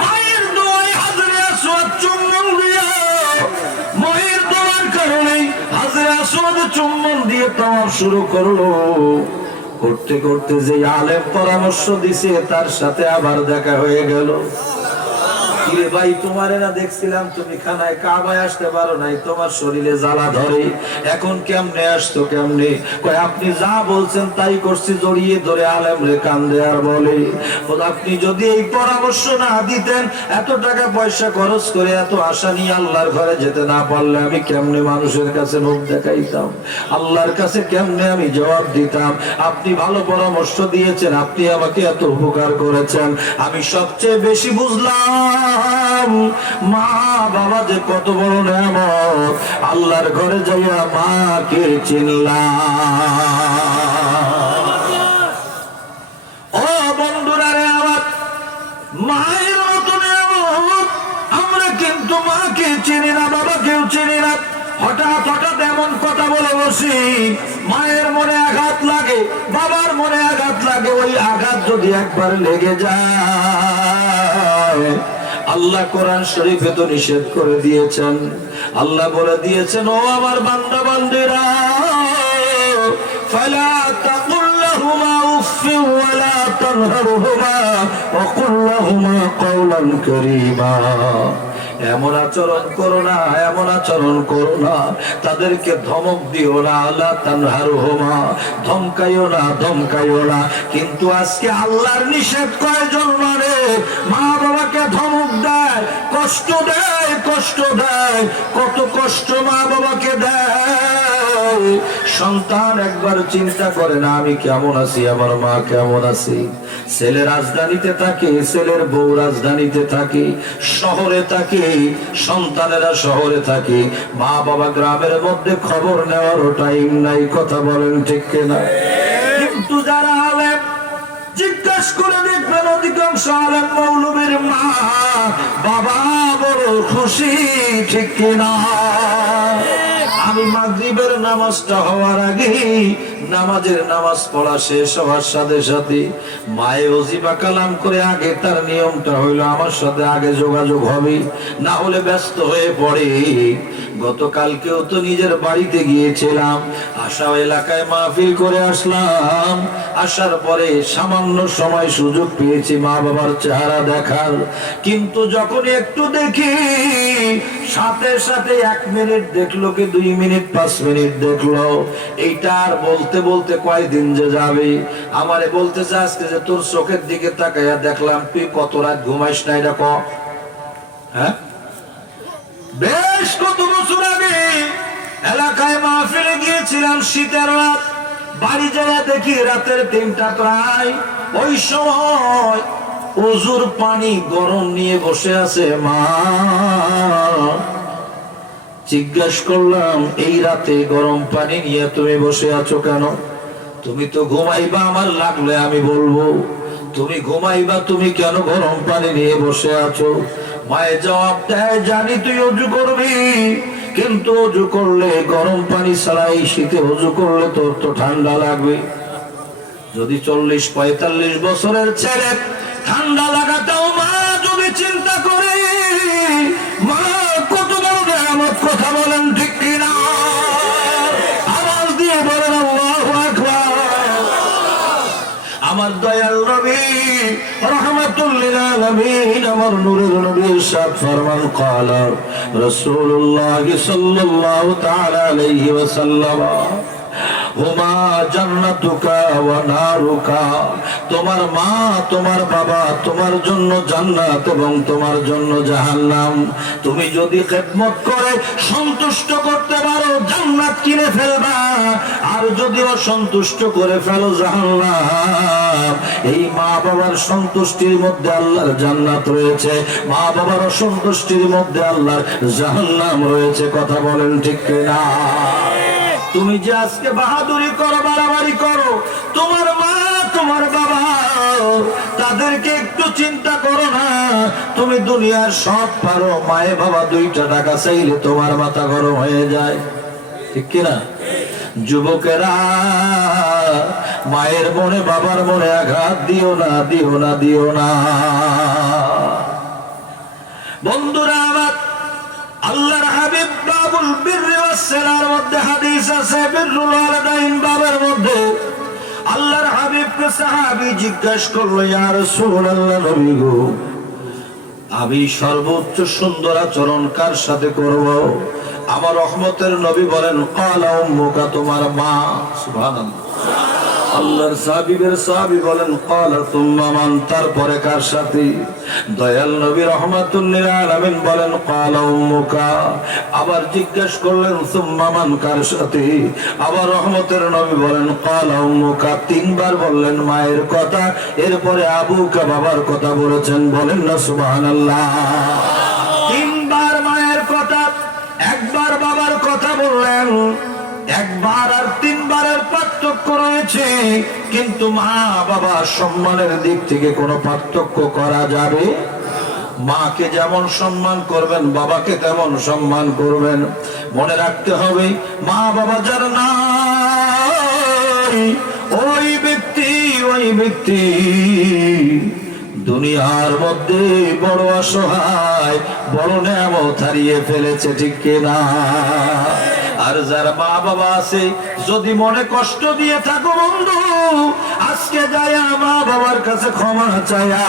মায়ের দোয়াই হাজরে আসওয়াদ চুম্বন দিয়া, মায়ের দোয়ার কারণে হাজরে আসওয়াদে চুম্বন দিয়ে তাওয়াফ শুরু করলো। করতে করতে যে আলেম পরামর্শ দিছে তার সাথে আবার দেখা হয়ে গেল। কিরে ভাই, তোমারে না দেখছিলাম তুমি খানায় কাবায় আসতে পারো নাই, তোমার শরীরে জ্বালা ধরে, এখন কেমনে আসতো কেমনে? কয় আপনি যা বলছেন তাই করছি। জড়িয়ে ধরে আলেম রে কান্দে আর বলে, আপনি যদি এই পরামর্শ না দিতেন, এত টাকা পয়সা খরচ করে এত আশা নিয়ে আল্লাহর ঘরে যেতে না পারলে আমি কেমনে মানুষের কাছে মুখ দেখাইতাম, আল্লাহর কাছে কেমনে আমি জবাব দিতাম? আপনি ভালো পরামর্শ দিয়েছেন, আপনি আমাকে এত উপকার করেছেন। আমি সবচেয়ে বেশি বুঝলাম মা বাবা যে কত বড় নেয়ামত। আল্লাহর ঘরে যাইয়া মাকে চিনলাম। ও বন্ধুরা রে আমার, মায়ের মতো নেয়ামত আমরা কিন্তু মাকে চিনি না, বাবাকেও চিনি না। হঠাৎ হঠাৎ এমন কথা বলে বসি, মায়ের মনে আঘাত লাগে, বাবার মনে আঘাত লাগে। ওই আঘাত যদি একবার লেগে যায়, আল্লাহ কোরআন শরীফে তো নিষেধ করে দিয়েছেন। আল্লাহ বলে দিয়েছেন, ও আমার বান্দা বান্দীরা, ফালা তাকুল লাহুমা উফফিন ওয়ালা তানহারহুমা ওয়া কুল লাহুমা কাওলান কারীমা। এমন আচরণ করো না, এমন আচরণ করো না, তাদেরকে ধমক দিও না। আল্লাহ তানহারহুমা, ধমকাইও না, ধমকাইও না। কিন্তু আজকে আল্লাহর নিষেধ কয়জন মানে মা বাবাকে ধমক দেয়, কষ্ট দেয়, কষ্ট দেয়। কত কষ্ট মা বাবাকে দেয়। সন্তান একবার চিন্তা করে না আমি কেমন আছি, আমার মা কেমন আছে। ছেলে রাজধানীতে থাকে, ছেলের বউ রাজধানীতে থাকে, শহরে থাকে, সন্তানেরা শহরে থাকে, মা বাবা গ্রামের মধ্যে খবর নেওয়ারও টাইম নাই। কথা বলেন ঠিক কিনা? কিন্তু যারা আলেম, জিজ্ঞাসা করে দেখবেন অধিকাংশ আলেম মৌলবীর মা বাবা বড় খুশি, ঠিক কিনা? আমি মাগরিবের নামাজটা হওয়ার আগে, নামাজের নামাজ পড়া শেষ হওয়ার সাথে সাথে মায়ে ওজিফা কালাম করে আগে তার নিয়মটা হইলো আমার সাথে আগে যোগাযোগ হবে, না হলে ব্যস্ত হয়ে পড়ে। গতকালকেও তো নিজের বাড়িতে গিয়েছিলাম, আশা এলাকায় মাহফিল করে আসলাম। আসার পরে সামান্য সময় সুযোগ পেয়েছি মা বাবার চেহারা দেখার, কিন্তু যখন একটু দেখি সাথে সাথে 1 মিনিট দেখলো কি 2 মিনিট 5 মিনিট দেখলো, এইটা আর বলতে বলতে কয়দিন যে যাবে। আমারে বলতেছে আজকে যে তোর চোখের দিকে তাকাইয়া দেখলাম তুই কত রাত ঘুমাইস না, এটা ক। হ্যাঁ, বেশ কত বছর আগে এলাকায় মাহফিলে গিয়েছিলাম, শীতের রাত। বাড়ি যাওয়া দেখি রাতের 3টা প্রায়। ওই সময় ওজুর পানি গরম নিয়ে বসে আছে মা। জিজ্ঞাসা করলাম এই রাতে গরম পানি নিয়ে তুমি বসে আছো কেন? তুমি তো ঘুমাইবা, আমার লাগলে আমি বলবো। তুমি ঘুমাইবা, তুমি কেন গরম পানি নিয়ে বসে আছো? মায়ের জবাব দেয়, জানি তুই অজু করবি, কিন্তু অজু করলে গরম পানি ছাড়া এই শীতে অজু করলে তোর তো ঠান্ডা লাগবে। যদি 40-45 বছরের ছেলে ঠান্ডা লাগাটাও মা যদি চিন্তা করে, মা কত বড় নেয়ামত, কথা বলেন ঠিক কিনা? আওয়াজ দিয়ে বলেন আল্লাহু আকবার। আমার দয়াল নবী রাহমাতুল লিল আলামিন, আমার নূরের নবী ইরশাদ ফরমান, ক্বালা রাসূলুল্লাহ সাল্লাল্লাহু তাআলা আলাইহি ওয়াসাল্লাম, হুমা জান্নাতুকা ওয়া নারুকা। তোমার মা, তোমার বাবা তোমার জন্য জান্নাত এবং তোমার জন্য জাহান্নাম। তুমি যদি খেদমত করে সন্তুষ্ট করতে পারো জান্নাত কিনে ফেলবা, আর যদি অসন্তুষ্ট করে ফেলো জাহান্নাম। এই মা বাবার সন্তুষ্টির মধ্যে আল্লাহর জান্নাত রয়েছে, মা বাবার অসন্তুষ্টির মধ্যে আল্লাহর জাহান্নাম রয়েছে। কথা বলেন ঠিক কিনা? তুমি যে আজকে বাহাদুরি করো, বাড়াবাড়ি করো, তোমার মা তোমার বাবা তাদেরকে একটু চিন্তা করো না। তুমি দুনিয়ার সব পারো, মায়ে বাবা 2টা টাকা চাইলে তোমার মাথা গরম হয়ে যায়, ঠিক কিনা? যুবকেরা, মায়ের মনে বাবার মনে আঘাত দিও না, দিও না, দিও না। বন্ধুরা আমার, আল্লাহর হাবিব বাবুল বিররি ওয়াস সিলার মধ্যে হাদিস আছে, বিররুল ওয়ালিদাইন বাবার মধ্যে আল্লাহর হাবিবকে সাহাবী জিজ্ঞাসা করলো, ইয়া রাসূলুল্লাহ, নবী গো, আমি সর্বোচ্চ সুন্দর আচরণ কার সাথে করব? আমার রহমতের নবী বলেন, ক্বালা উম্মুকা, তোমার মা। সুবহানাল্লাহ। আল্লাহর সাহাবী বলেন, ক্বালা সুম্মা মান, তারপরে কার সাথে? দয়াল নবী রাহমাতুল লিল আলামিন বলেন, ক্বালা উম্মুকা। আবার জিজ্ঞাসা করলেন, সুম্মা মান, কার সাথে? আবার রহমতের নবী বলেন, ক্বালা উম্মুকা। 3বার বললেন মায়ের কথা, এরপরে আবুকা, বাবার কথা বলেছেন। বলেন না সুবহানাল্লাহ। 3বার মায়ের কথা, 1বার বাবার কথা বললেন। 1বার আর 3বারের পার্থক্য রয়েছে, কিন্তু মা বাবা সম্মানের দিক থেকে কোনো পার্থক্য করা যাবে? মাকে যেমন সম্মান করবেন, বাবাকে তেমন সম্মান করবেন। মনে রাখতে হবে, মা বাবা যার নাই, ওই ব্যক্তি দুনিয়ার মধ্যে বড় অসহায়, বড় নেয়ামত হারিয়ে ফেলেছে, ঠিক কিনা? আর যার মা বাবা আছে, যদি মনে কষ্ট দিয়ে থাকো বন্ধু, আজকে যায়া মা বাবার কাছে ক্ষমা চায়া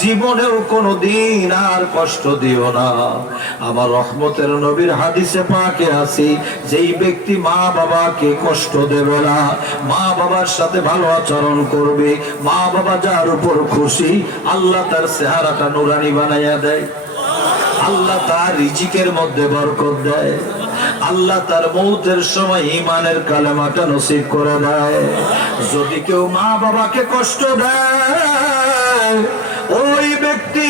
জীবনেও কোনদিন আর কষ্ট দিও না। আমার রহমতের নবীর হাদিসে পাকে আছে, যেই ব্যক্তি মা বাবাকে কষ্ট দেবে না, মা বাবার সাথে ভালো আচরণ করবে, মা বাবা যার উপর খুশি, আল্লাহ তার চেহারাটা নুরানি বানাইয়া দেয়, আল্লাহ তার রিজিকের মধ্যে বরকত দেয়, আল্লাহ তার মৌতের সময় ঈমানের কালেমাটা নসিব করে দেয়। যদি কেউ মা বাবাকে কষ্ট দেয়, ওই ব্যক্তি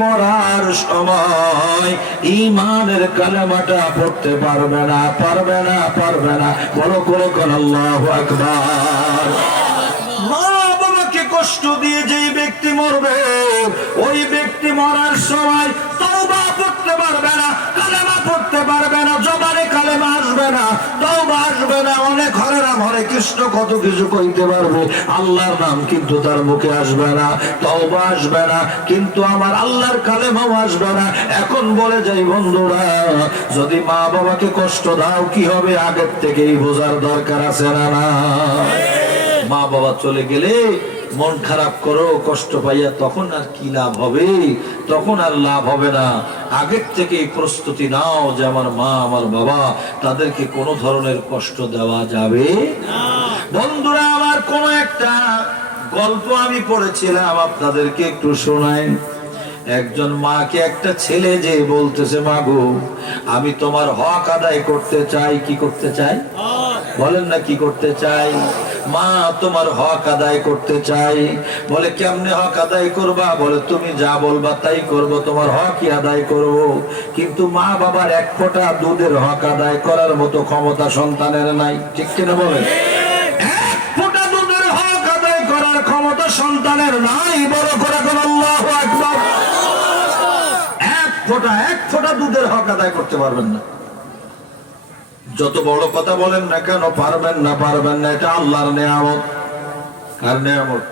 মরার সময় ঈমানের কালেমাটা পড়তে পারবে না, পারবে না, পারবে না। বড় করে কোন আল্লাহু আকবার। মা বাবাকে কষ্ট দিয়ে যেই ব্যক্তি মরবে, ওই ব্যক্তি মরার সময় তওবা পড়তে পারবে না, কালেমা পড়তে পারবে না, জবানে কালেমা আসবে না, তওবা আসবে আসবে না, অনেক হরে রাম হরে কৃষ্ণ কত কিছু কইতে পারবে, আল্লাহর নাম কিন্তু তার মুখে আসবে না, তওবা আসবে না, কিন্তু আমার আল্লাহর কালেমাও আসবে না। এখন বলে যাই বন্ধুরা, যদি মা বাবাকে কষ্ট দাও কি হবে আগের থেকেই বোঝার দরকার আছে না? না, মা বাবা চলে গেলে মন খারাপ করো, কষ্ট পাইয়া, তখন আর কি লাভ হবে? তখন আর লাভ হবে না। আগের থেকে প্রস্তুতি নাও যে আমার মা আমার বাবা, তাদেরকে কোনো ধরনের কষ্ট দেওয়া যাবে না। বন্ধুরা আমার, কোন একটা গল্প আমি পড়েছিলাম, আপনাদেরকে একটু শোনাই। একজন মাকে একটা ছেলে যে বলতেছে, মা গো, আমি তোমার হক আদায় করতে চাই। কি করতে চাই বলেন না? কি করতে চাই? মা, তোমার হক আদায় করতে চাই। বলে, কেমনে হক আদায় করবা? বলে, তুমি যা বলবা তাই করব, তোমার হকই আদায় করব। কিন্তু মা বাবার এক ফোঁটা দুধের হক আদায় করার মতো ক্ষমতা সন্তানের নাই, ঠিক কিনা বলেন? এক ফোঁটা দুধের হক আদায় করার ক্ষমতা সন্তানের নাই। বড় করে বলেন আল্লাহু আকবার। এক ফোঁটা দুধের হক আদায় করতে পারবেন না। যত বড় কথা বলেন না কেন, পারবেন না, পারবেন না। এটা আল্লাহর নেয়ামত। কার নেয়ামত?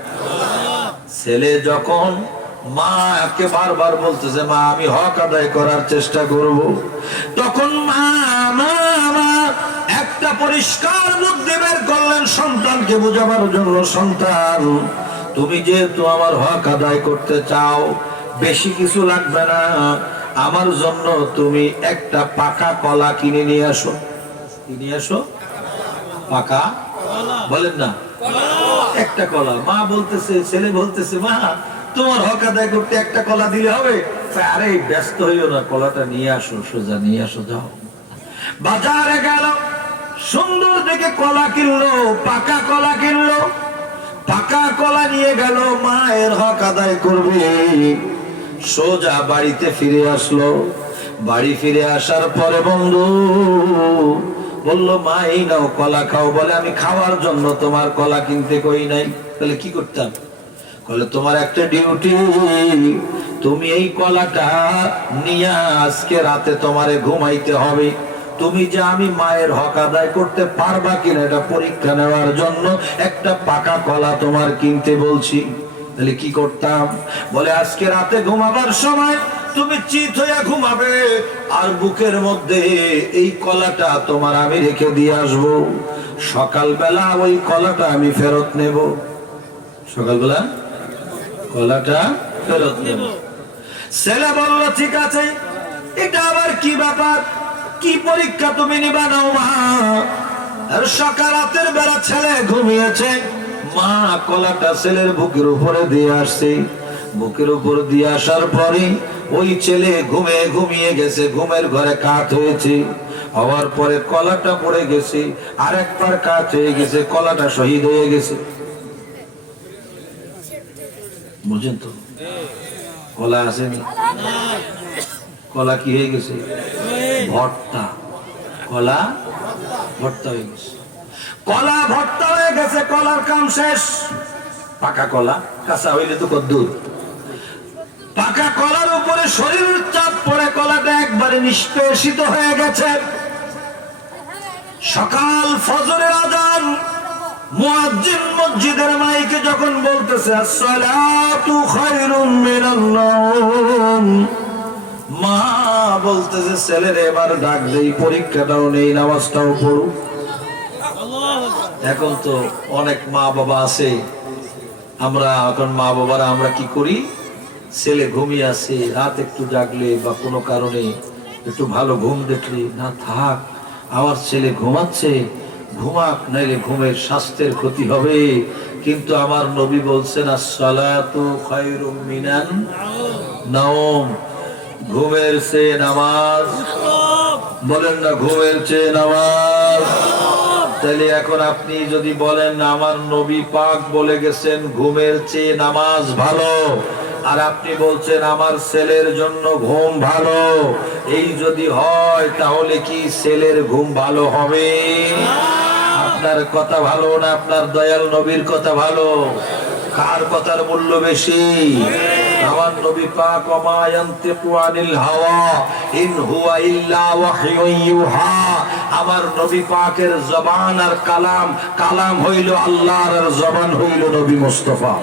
ছেলে যখন মাকে বারবার বলতেছে, মা আমি হক আদায় করার চেষ্টা করব, তখন মা একটা পরিষ্কার বুদ্ধি বের করলেন সন্তানকে বোঝাবার জন্য। সন্তান, তুমি যেহেতু আমার হক আদায় করতে চাও, বেশি কিছু লাগবে না, আমার জন্য তুমি একটা পাকা কলা কিনে নিয়ে আসো। নিয়ে আসো পাকা, বলেন না, একটা কলা। মা বলতেছে, ছেলে বলতেছে, মা তোমার হক আদায় করতে একটা কলা দিলে হবে? আরে ব্যস্ত হইও না, কলাটা নিয়ে আসো, সোজা নিয়ে আসো, যাও। বাজারে গেল, সুন্দর দেখে কলা কিনলো, পাকা কলা কিনলো, পাকা কলা নিয়ে গেল, মায়ের হক আদায় করবে। সোজা বাড়িতে ফিরে আসলো। বাড়ি ফিরে আসার পরে বন্ধু বললো, মা এই নাও কলা খাও। বলে, আমি খাওয়ার জন্য তোমার কলা কিনতে কই নাই। তাহলে কি করতাম? বলে, তোমার একটা ডিউটি, তুমি এই কলাটা নিয়ে আজকে রাতে তোমারে ঘুমাইতে হবে। তুমি যে আমি মায়ের হক আদায় করতে পারবা কিনা এটা পরীক্ষা নেওয়ার জন্য একটা পাকা কলা তোমার কিনতে বলছি। তাহলে কি করতাম? বলে, আজকে রাতে ঘুমাবার সময় তুমি চিত হইয়া ঘুমাবে, আর বুকের মধ্যে এই কলাটা তোমার আমি রেখে দিয়ে আসবো। সকালবেলা ওই কলাটা আমি ফেরত নেব। সকালবেলা কলাটা ফেরত নেব। ছেলে বলল, ঠিক আছে। এটা আবার কি ব্যাপার? কি পরীক্ষা তুমি নিবা? নাও মা। আর সকাল রাতের বেলা ছেলে ঘুমিয়েছে, মা কলাটা ছেলের বুকের উপরে দিয়ে আসছে। বুকের উপর দিয়ে আসার পরে ওই ছেলে ঘুমিয়ে গেছে, ঘুমের ঘরে কাত হয়েছে। হওয়ার পরে কলাটা পড়ে গেছে, আর একবার কাত হয়ে গেছে, কলাটা শহীদ হয়ে গেছে। বুঝেন তো? কলা আসেনি, কলা কি হয়ে গেছে? ভর্তা। কলা ভর্তা হয়ে গেছে। কলা ভর্তা হয়ে গেছে, কলার কাম শেষ। পাকা কলা, কাঁচা হইলে তো কদ্দুর। পাকা কলার উপরে শরীরের চাপ পড়ে কলাটা একবারে নিষ্পেষিত হয়ে গেছে। সকাল ফজরের আযান, মুয়াজ্জিন মসজিদের মাইকে যখন বলতেছে, আসসালাতু খায়রুম মিনান নাওম, মা বলতেছে, ছেলের এবার ডাক দেই, পরীক্ষাটাও নেই, নামাজটাও পড়ু। এখন তো অনেক মা বাবা আছে, আমরা এখন মা বাবারা আমরা কি করি? ছেলে ঘুমিয়ে আছে, রাত একটু জাগলে বা কোনো কারণে একটু ভালো ঘুম দেখলে, না থাক, আমার ছেলে ঘুমাচ্ছে, ঘুমাক, নাইলে ঘুমের স্বাস্থ্যের ক্ষতি হবে। কিন্তু আমার নবী বলছেন, আসসালাতু খায়রুম মিনান নাওম, ঘুমের চেয়ে নামাজ। বলেন না, ঘুমের চেয়ে নামাজ। তাহলে এখন আপনি যদি বলেন, আমার নবী পাক বলে গেছেন ঘুমের চেয়ে নামাজ ভালো, আর আপনি বলছেন আমার ছেলের জন্য ঘুম ভালো, এই যদি হয় তাহলে কি ছেলের ঘুম ভালো হবে? আপনার কথা ভালো না আপনার দয়াল নবীর কথা ভালো? কার কথার মূল্য বেশি? আমার নবী পাক, ওমা ইয়ানতিকু আনিল হাওয়া ইন হুয়া ইল্লা ওয়াহয়ুন ইউহা, আমার নবী পাকের জবান আর কালাম, কালাম হইল আল্লাহর আর জবান হইল নবী মুস্তাফা।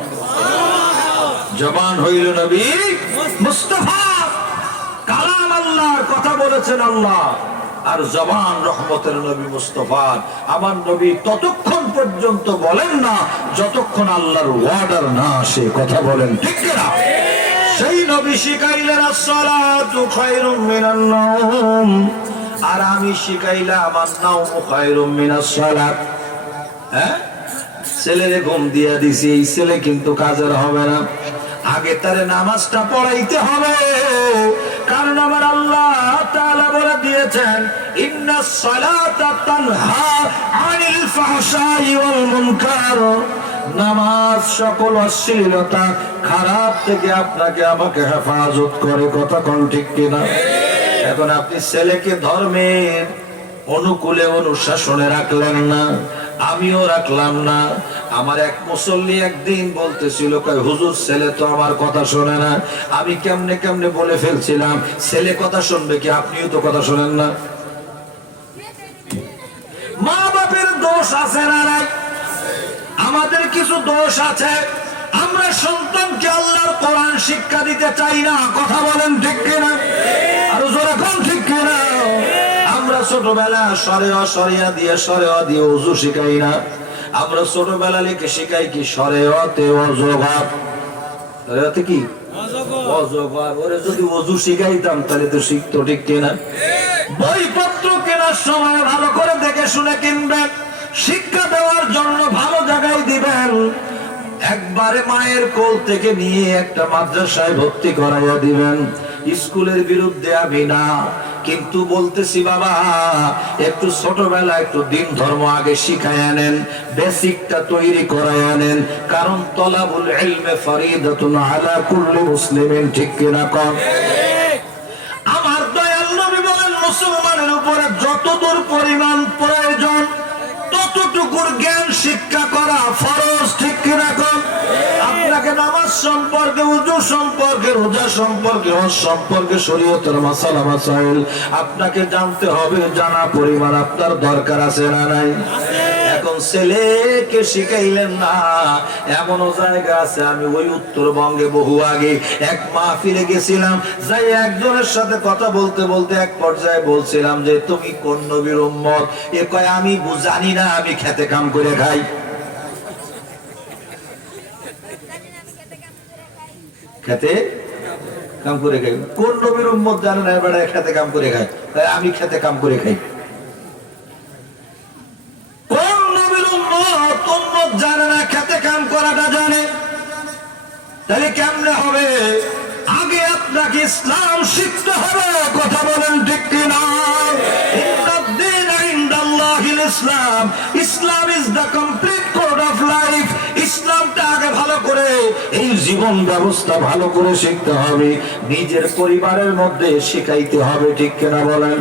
জবান হইল নবী মুস্তাফা, কালাম আল্লাহর, কথা বলেছেন আল্লাহ, আর জবান রহমতের নবী মুস্তাফা। আমার নবী ততক্ষণ পর্যন্ত বলেন না যতক্ষণ আল্লাহর ওয়ার্ডার না আসে, কথা বলেন ঠিক না? সেই নবী শিখাইলেন আসসালাতু খায়রুম মিনান নাওম, আর আমি শিখাইলাম আন-নাওমু খায়রুম মিনাস সালাত। হ্যাঁ, ছেলেরে ঘুম দিয়া দিছি, এই ছেলে কিন্তু কাজের হবে না, আগে তারে নামাজটা পড়াইতে হবে। কারণ আমার আল্লাহ তাআলা বলে দিয়েছেন ইন্নাস সালাতা তানহা আনিল ফাহশাই ওয়াল মুনকার, নামাজ সকল অশ্লীলতা খারাপ থেকে আপনাকে আমাকে হেফাজত করে, কথা কোন ঠিক কিনা? এখন আপনি ছেলেকে ধর্মের অনুকূলে অনুশাসনে রাখলেন না, আমিও রাখলাম না। আমার এক মুসল্লি একদিন বলতেছিল, কয় হুজুর ছেলে তো আমার কথা শোনে না। আমি কেমনে কেমনে বলে ফেলছিলাম, ছেলে কথা শুনবে কি, আপনিও তো কথা শোনেন না। মা বাপের দোষ আছে না নাই? আমাদের কিছু দোষ আছে, আমরা সন্তানকে আল্লাহর কোরআন শিক্ষা দিতে চাই না, কথা বলেন ঠিক কিনা? আর জোরে কোন ঠিক কিনা? আমরা ছোটবেলা শরিয়া দিয়ে ওযু শিখাই না, আমরা ছোটবেলা লিখে শিখাই কি শরিয়াতে ওযুগার, শরিয়াতে কি ওযুগার। ওরে যদি ওযু শিখাইতাম তাহলে তো শিখতো, ঠিক কিনা? বইপত্র কেনার সময় ভালো করে দেখে শুনে কিনবেন, শিক্ষা দেওয়ার জন্য ভালো জায়গায় দিবেন। একবারে মায়ের কোল থেকে নিয়ে একটা মাদ্রাসায় ভর্তি করাইয়া দিবেন। স্কুলের বিরুদ্ধে আমি না, কিন্তু বলতেছি বাবা একটু ছোটবেলা একটু দিন ধর্ম আগে শিখায় আনেন, বেসিকটা তৈরি করায় আনেন। কারণ তলাবুল ইলমে ফরিদাতুন আলা কুল্লি মুসলিমিন, ঠিক কিনা কন? আমার দয়াল নবী বলেন মুসলমানের উপরে যতদূর পরিমাণ প্রয়োজন ততটুকুর জ্ঞান শিক্ষা করা ফরজ, ঠিক কিনা কন? আপনাকে নামাজ সম্পর্কে, ওযু সম্পর্কে, রোজা সম্পর্কে, হজ সম্পর্কে, শরীয়তের মাসালা মাসাইল আপনাকে জানতে হবে, জানা পরিমাণ আপনার দরকার আছে না নাই? এখন ছেলেকে শিখাইলেন না, এমনও জায়গা আছে। আমি ওই উত্তরবঙ্গে বহু আগে এক মাহফিলে গেছিলাম, যাই একজনের সাথে কথা বলতে বলতে এক পর্যায়ে বলছিলাম যে তুমি কোন নবীর উম্মত? এ কয় আমি জানি না, আমি খেতে কাম করে খাই। খেতে কাম করে খাই, কোন নবীর উম্মত জানে না? বেড়া খেতে কাম করে খাই, আমি খেতে কাম করে খাই। কোন নবীর উম্মত জানে না, খেতে কাম করাটা জানে? তাহলে কেমনে হবে? আগে আপনাকে ইসলাম শিখতে হবে, কথা বলেন ঠিক কিনা? Islam, Islam is the complete code of life. ইসলামটা আগে ভালো করে, এই জীবন ব্যবস্থা ভালো করে শিখতে হবে, নিজের পরিবারের মধ্যে শিখাইতে হবে, ঠিক কিনা বলেন?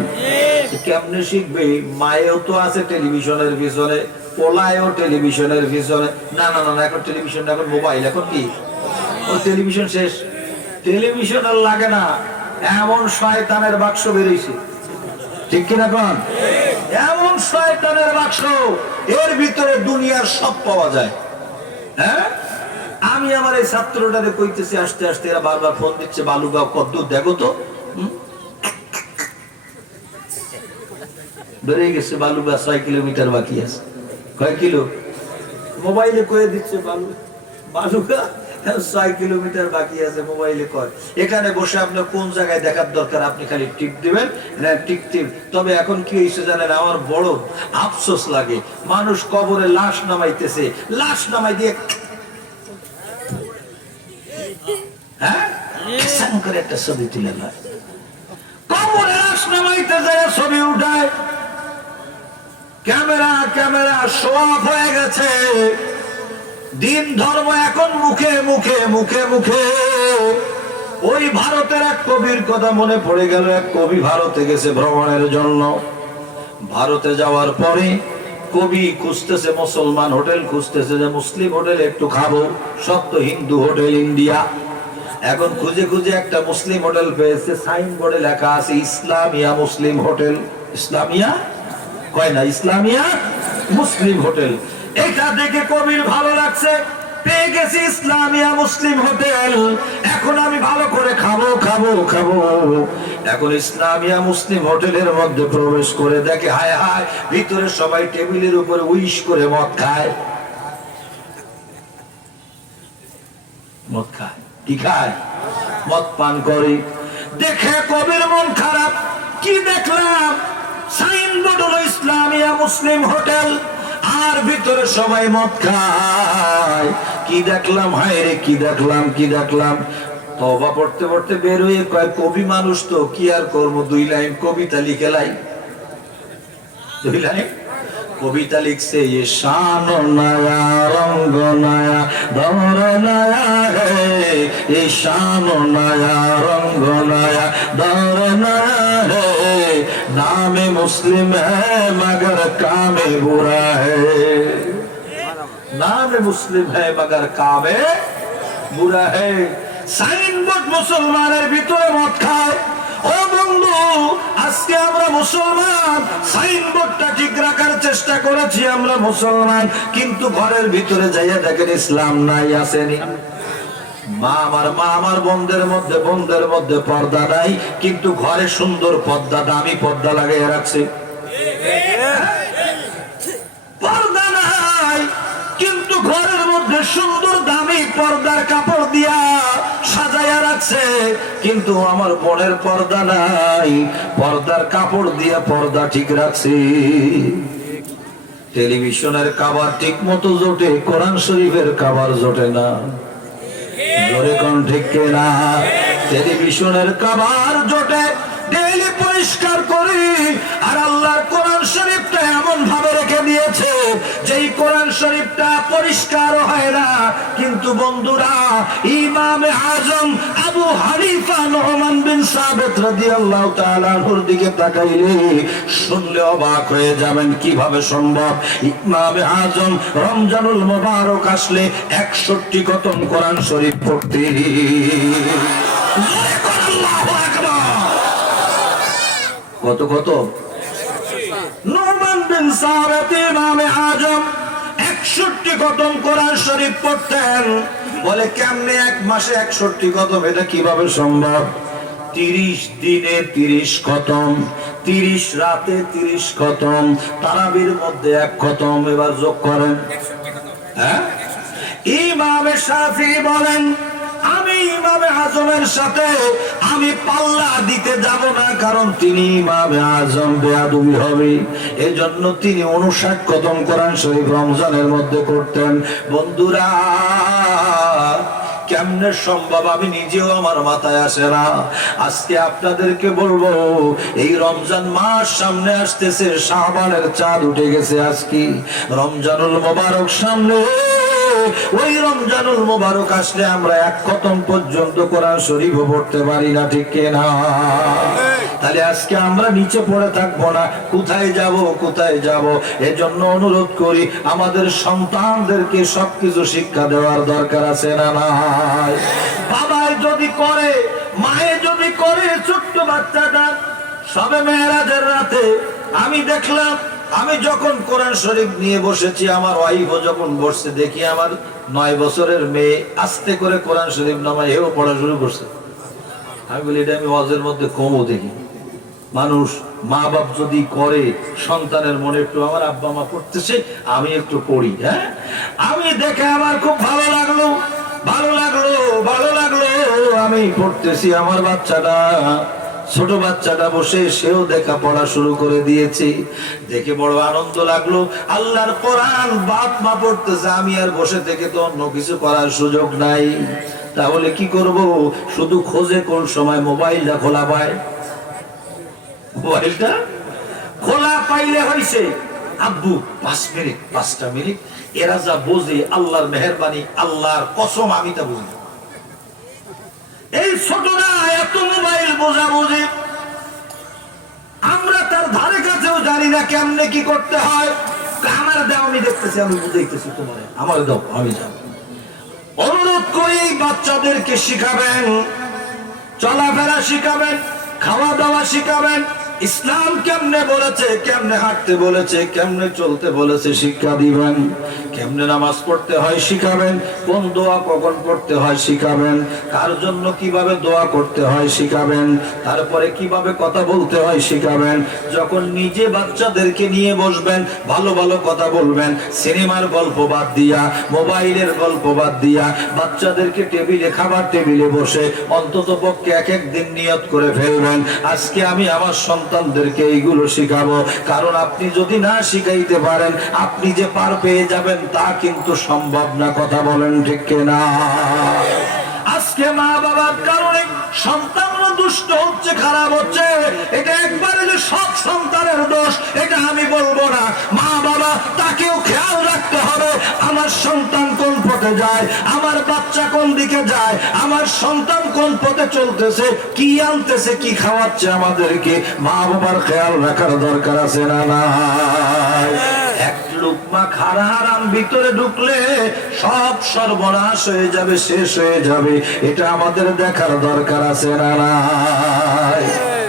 কেমনে শিখবে? মায়েও তো আছে টেলিভিশনের পিছনে, পোলায়ও টেলিভিশনের পিছনে। না না না, এখন টেলিভিশন, এখন মোবাইল, এখন কি ও টেলিভিশন শেষ, টেলিভিশন আর লাগে না। এমন শয়তানের বাক্স বেরিয়েছে, ঠিক কিনা কন? এমন শয়তানের বাক্স, এর ভিতরে দুনিয়ার সব পাওয়া যায়। হ্যাঁ, আমি আমার এই ছাত্রটারে কইতেছি, আস্তে আস্তে এরা বারবার ফোন দিচ্ছে, বালুগাঁও কদ্দূর দেখো তো। বেরিয়ে গেছে বালুগাঁও 6 কিলোমিটার বাকি আছে। কয় কিলো? মোবাইলে কয়ে দিচ্ছে বালুগাঁও 6 কিলোমিটার বাকি আছে, মোবাইলে কয়। এখানে বসে আপনার কোন জায়গায় দেখার দরকার, আপনি খালি টিপ দিবেন, টিপ টিপ। তবে এখন কি হয়েছে জানেন, আমার বড় আফসোস লাগে, মানুষ কবরে লাশ নামাইতেছে, লাশ নামাই দিয়ে হ্যাঁ করে একটা ছবি তুলে নেয়, কবরে লাশ নামাইতে যায় ছবি উঠায়, ক্যামেরা শো অফ হয়ে গেছে। দিন ধর্ম এখন মুখে মুখে মুখে মুখে। ওই ভারতের এক কবির কথা মনে পড়ে গেল। এক কবি ভারতে গেছে ভ্রমণের জন্য। ভারতে যাওয়ার পরে কবি খুঁজতেছে মুসলমান হোটেল, খুঁজতেছে যে মুসলিম হোটেল একটু খাবো, সব তো হিন্দু হোটেল ইন্ডিয়া। এখন খুঁজে খুঁজে একটা মুসলিম হোটেল পেয়েছে, সাইনবোর্ডে লেখা আছে ইসলামিয়া মুসলিম হোটেল। ইসলামিয়া কয় না, ইসলামিয়া মুসলিম হোটেল। এটা দেখে কবির ভালো লাগছে, পেয়ে গেছি ইসলামিয়া মুসলিম হোটেল, এখন আমি ভালো করে খাবো খাবো খাবো। এখন ইসলামিয়া মুসলিম হোটেলের মধ্যে প্রবেশ করে দেখে হায় হায়, ভিতরে সবাই টেবিলের উপরে উইশ করে মদ খায়। মদ খায়, কি খায়? মদ পান করে। দেখে কবির মন খারাপ, কি দেখলাম? সাইনবোর্ড হলো ইসলামিয়া মুসলিম হোটেল, আর ভিতরে সবাই মদ খায়। কি দেখলাম, হায় রে কি দেখলাম, কি দেখলাম। তওবা পড়তে পড়তে বের হয়ে কয়, কবি মানুষ তো কি আর করবো, 2 লাইন কবিতা লিখে লাই। 2 লাইন কবিতা লিখছে, এ শান নয়া রঙ্গ নয়া দর নয়া হে, এ শান নয়া রঙ্গ নয়া দর নয়া হে, নামে মুসলিম হ্যায় মगर কামে বুরা হে, নামে মুসলিম হ্যায় মगर কামে বুরা হে। সাইনবোর্ড মুসলমানের ভিতরে মদ খায়। ও বন্ধু, আজকে আমরা মুসলমান, সাইনবোর্ডটা ঠিক রাখার চেষ্টা করেছি, আমরা মুসলমান, কিন্তু ঘরের ভিতরে যাইয়া দেখেন ইসলাম নাই, আসেনি। মা আমার বোনদের মধ্যে পর্দা নাই, কিন্তু ঘরে সুন্দর পর্দা, দামি পর্দা লাগাইয়া রাখছে। পর্দা নাই, কিন্তু ঘরের মধ্যে সুন্দর দামি পর্দার কাপড় দিয়া সাজাইয়া রাখছে, কিন্তু আমার বোনের পর্দা নাই, পর্দার কাপড় দিয়া পর্দা ঠিক রাখছে। টেলিভিশনের কভার ঠিক মতো জোটে, কোরআন শরীফের কভার জোটে না। জোরে কোন ঠিক না? টেলিভিশনের কভার জোটে, ডেইলি পরিষ্কার করি, আর আল্লাহর কোরআন শরীফটা এমন ভাবে রেখে দিয়েছে যেই কোরআন শরীফটা পরিষ্কার হয় না। কিন্তু বন্ধুরা, ইমাম আজম আবু হানিফা নুমান বিন সাবিত রাদিয়াল্লাহু তাআলা আনহুর দিকে তাকাইলে শুনলে অবাক হয়ে যাবেন, কিভাবে সম্ভব? ইমাম আজম রমজানুল মুবারক আসলে 61 খতম কোরআন শরীফ পড়তেন। কত কত? নুমান বিন সাবিত ইমামে আজম 61 খতম কোরআন শরীফ পড়তেন। বলে কেমনে এক মাসে 61 খতম, এটা কিভাবে সম্ভব? 30 দিনে 30 খতম, 30 রাতে 30 খতম, তারাবির মধ্যে 1 খতম। এবার যোগ করেন। হ্যাঁ, ইমামে শাফি বলেন, আমি ইমামে আজমের সাথে আমি পাল্লা দিতে যাব না, কারণ তিনি ইমামে আজম, বেয়াদবি হবে। এজন্য তিনি 59 খতম কোরআন শরীফ রমজানের মধ্যে করতেন। বন্ধুরা, কেমনে সম্ভব আমি নিজেও আমার মাথায় আসে না। আজকে আপনাদেরকে বলবো, এই রমজান মাস সামনে আসতেছে, শাবানের চাঁদ উঠে গেছে। আজকে রমজানুল মুবারক সামনে, ওই রমজানুল মুবারক আসলে আমরা 1 খতম পর্যন্ত কোরআন শরীফ পড়তে পারি না, ঠিক না? তাহলে আজকে আমরা নিচে পড়ে থাকবো না, কোথায় যাব কোথায় যাব? এজন্য অনুরোধ করি, আমাদের সন্তানদেরকে সবকিছু শিক্ষা দেওয়ার দরকার আছে না নাই? বাবাই যদি করে, মায়ে যদি করে, ছোট্ট বাচ্চাটা সবে মেরাজের রাতে আমি দেখলাম, আমি যখন কোরআন শরীফ নিয়ে বসেছি, আমার ওয়াইফও যখন বসছে, দেখি আমার 9 বছরের মেয়ে আস্তে করে কোরআন শরীফ নামায় এও পড়া শুরু করছে। আমি বলি, এটা আমি ওয়াজের মধ্যে কমও দেখি। মানুষ মা বাপ যদি করে, সন্তানের মনে একটু, আমার আব্বা মা পড়তেছে, আমি একটু পড়ি। হ্যাঁ, আমি দেখে আমার খুব ভালো লাগলো, ভালো লাগলো, ভালো লাগলো। আমি পড়তেছি, আমার বাচ্চাটা, ছোট বাচ্চাটা বসে, সেও দেখা পড়া শুরু করে দিয়েছে। দেখে বড় আনন্দ লাগলো। আল্লাহর কোরআন বাপ মা পড়তেছে, আমি আর বসে থেকে তো অন্য কিছু করার সুযোগ নাই। তাহলে কি করব? শুধু খোঁজে কোন সময় মোবাইলটা খোলা পায়। মোবাইলটা খোলা পাইলে হইছে, আব্বু 5 মিনিট, 5টা মিনিট। এরা যা বোঝে, আল্লাহর মেহেরবানি, আল্লাহর কসম, আমি তা বুঝি। এই ছোটরা এত মোবাইল বোঝা বোঝে, আমরা তার ধারে কাছেও জানি না কেমনে কি করতে হয়। আমার দাও, আমি দেখতেছি, আমি বুঝাইতেছি তোমার, আমার দাও, আমি যাও। অনুরোধ করি, বাচ্চাদেরকে শিখাবেন, চলাফেরা শিখাবেন, খাওয়া দাওয়া শিখাবেন, ইসলাম কেমনে বলেছে, কেমনে হাঁটতে বলেছে, কেমনে চলতে বলেছে শিক্ষা দিবেন। কেমনে নামাজ পড়তে হয় শিখাবেন, কোন দোয়া কখন পড়তে হয় শিখাবেন, কার জন্য কিভাবে দোয়া করতে হয় শিখাবেন, তারপরে কিভাবে কথা বলতে হয় শিখাবেন। যখন নিজে বাচ্চাদেরকে নিয়ে বসবেন, ভালো ভালো কথা বলবেন। সিনেমার গল্প বাদ দিয়া, মোবাইলের গল্প বাদ দিয়া বাচ্চাদেরকে টেবিলে, খাবার টেবিলে বসে অন্তত পক্ষে এক একদিন নিয়ত করে ফেলবেন, আজকে আমি আমার সন্তানদেরকে এইগুলো শিখাবো। কারণ আপনি যদি না শিখাইতে পারেন, আপনি যে পার পেয়ে যাবেন তা কিন্তু সম্ভব না। কথা বলেন ঠিক কিনা? আজকে মা বাবার কারণে সন্তানরা দুষ্ট হচ্ছে, খারাপ হচ্ছে। এটা একবারে যে সব সন্তানের দোষ এটা আমি বলবো না। মা বাবা তাকেও খেয়াল রাখতে হবে, আমার সন্তান কোন পথে যায়, আমার বাচ্চা কোন দিকে যায়, আমার সন্তান কোন পথে চলতেছে, কি আনতেছে, কি খাওয়াচ্ছে, আমাদেরকে মা বাবার খেয়াল রাখার দরকার আছে না নাই? এক লুকমা খারা হারাম ভিতরে ঢুকলে সব সর্বনাশ হয়ে যাবে, শেষ হয়ে যাবে। এটা আমাদের দেখার দরকার আছে না নাই?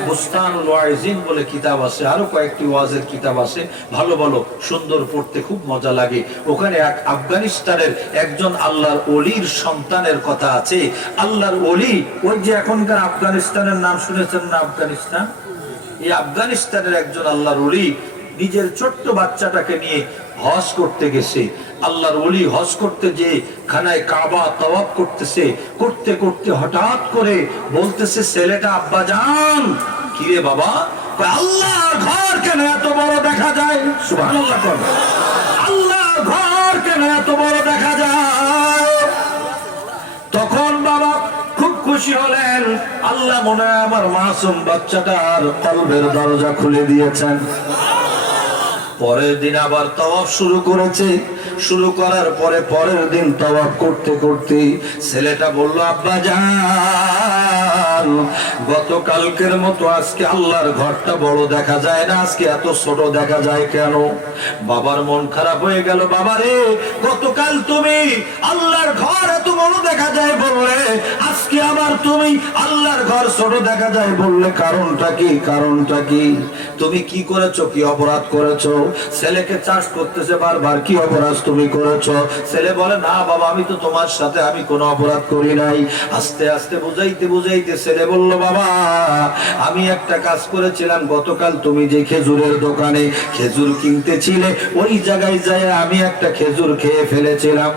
বুস্তানুল ওয়াইজিন বলে কিতাব আছে, আরো কয়েকটি ওয়াজের কিতাব আছে, ভালো ভালো সুন্দর, পড়তে খুব মজা লাগে। ওখানে এক আফগানিস্তানের একজন আল্লাহর ওলির সন্তানের কথা আছে। আল্লাহর ওলি, ওই যে এখনকার আফগানিস্তানের নাম শুনেছেন না, আফগানিস্তান, এই আফগানিস্তানের একজন আল্লাহর ওলি নিজের ছোট্ট বাচ্চাটাকে নিয়ে হজ করতে গেছে। আল্লাহর ওলি হজ করতে যে খানায় কাবা তাওয়াফ করতেছে, করতে করতে হঠাৎ করে বলতেছে ছেলেটা, আব্বা জান। কিরে বাবা? আল্লাহর ঘর কেন এত বড় দেখা যায়? সুবহানাল্লাহ। আল্লাহর ঘর কেন এত বড় দেখা যায়? তখন বাবা খুব খুশি হলেন, আল্লাহ মনে হয় আমার মাসুম বাচ্চাটার কলবের দরজা খুলে দিয়েছেন। পরের দিন আবার তাওয়াফ শুরু করেছে। শুরু করার পরে পরের দিন তাওয়াফ করতে করতে ছেলেটা বলল, আব্বা জান, গতকালকের মতো আজকে আল্লাহর ঘরটা বড় দেখা যায় না, আজকে এত ছোট দেখা যায় কেন? বাবার মন খারাপ হয়ে গেল। বাবা রে, গতকাল তুমি আল্লাহর ঘর এত বড় দেখা যায় বললে, আজকে আবার তুমি আল্লাহর ঘর ছোট দেখা যায় বললে, কারণটা কি? কারণটা কি? তুমি কি করেছো? কি অপরাধ করেছো? ছেলেকে চাষ করতেছে বারবার, কি অপরাধ তুমি করেছো? ছেলে বলে, না বাবা, আমি তো তোমার সাথে আমি কোনো অপরাধ করি নাই। আস্তে আস্তে বুঝাইতে বুঝাইতে ছেলে বলল, বাবা আমি একটা কাজ করেছিলাম, গতকাল তুমি যে খেজুরের দোকানে খেজুর কিনতেছিলে ওই জায়গায় যায় আমি একটা খেজুর খেয়ে ফেলেছিলাম।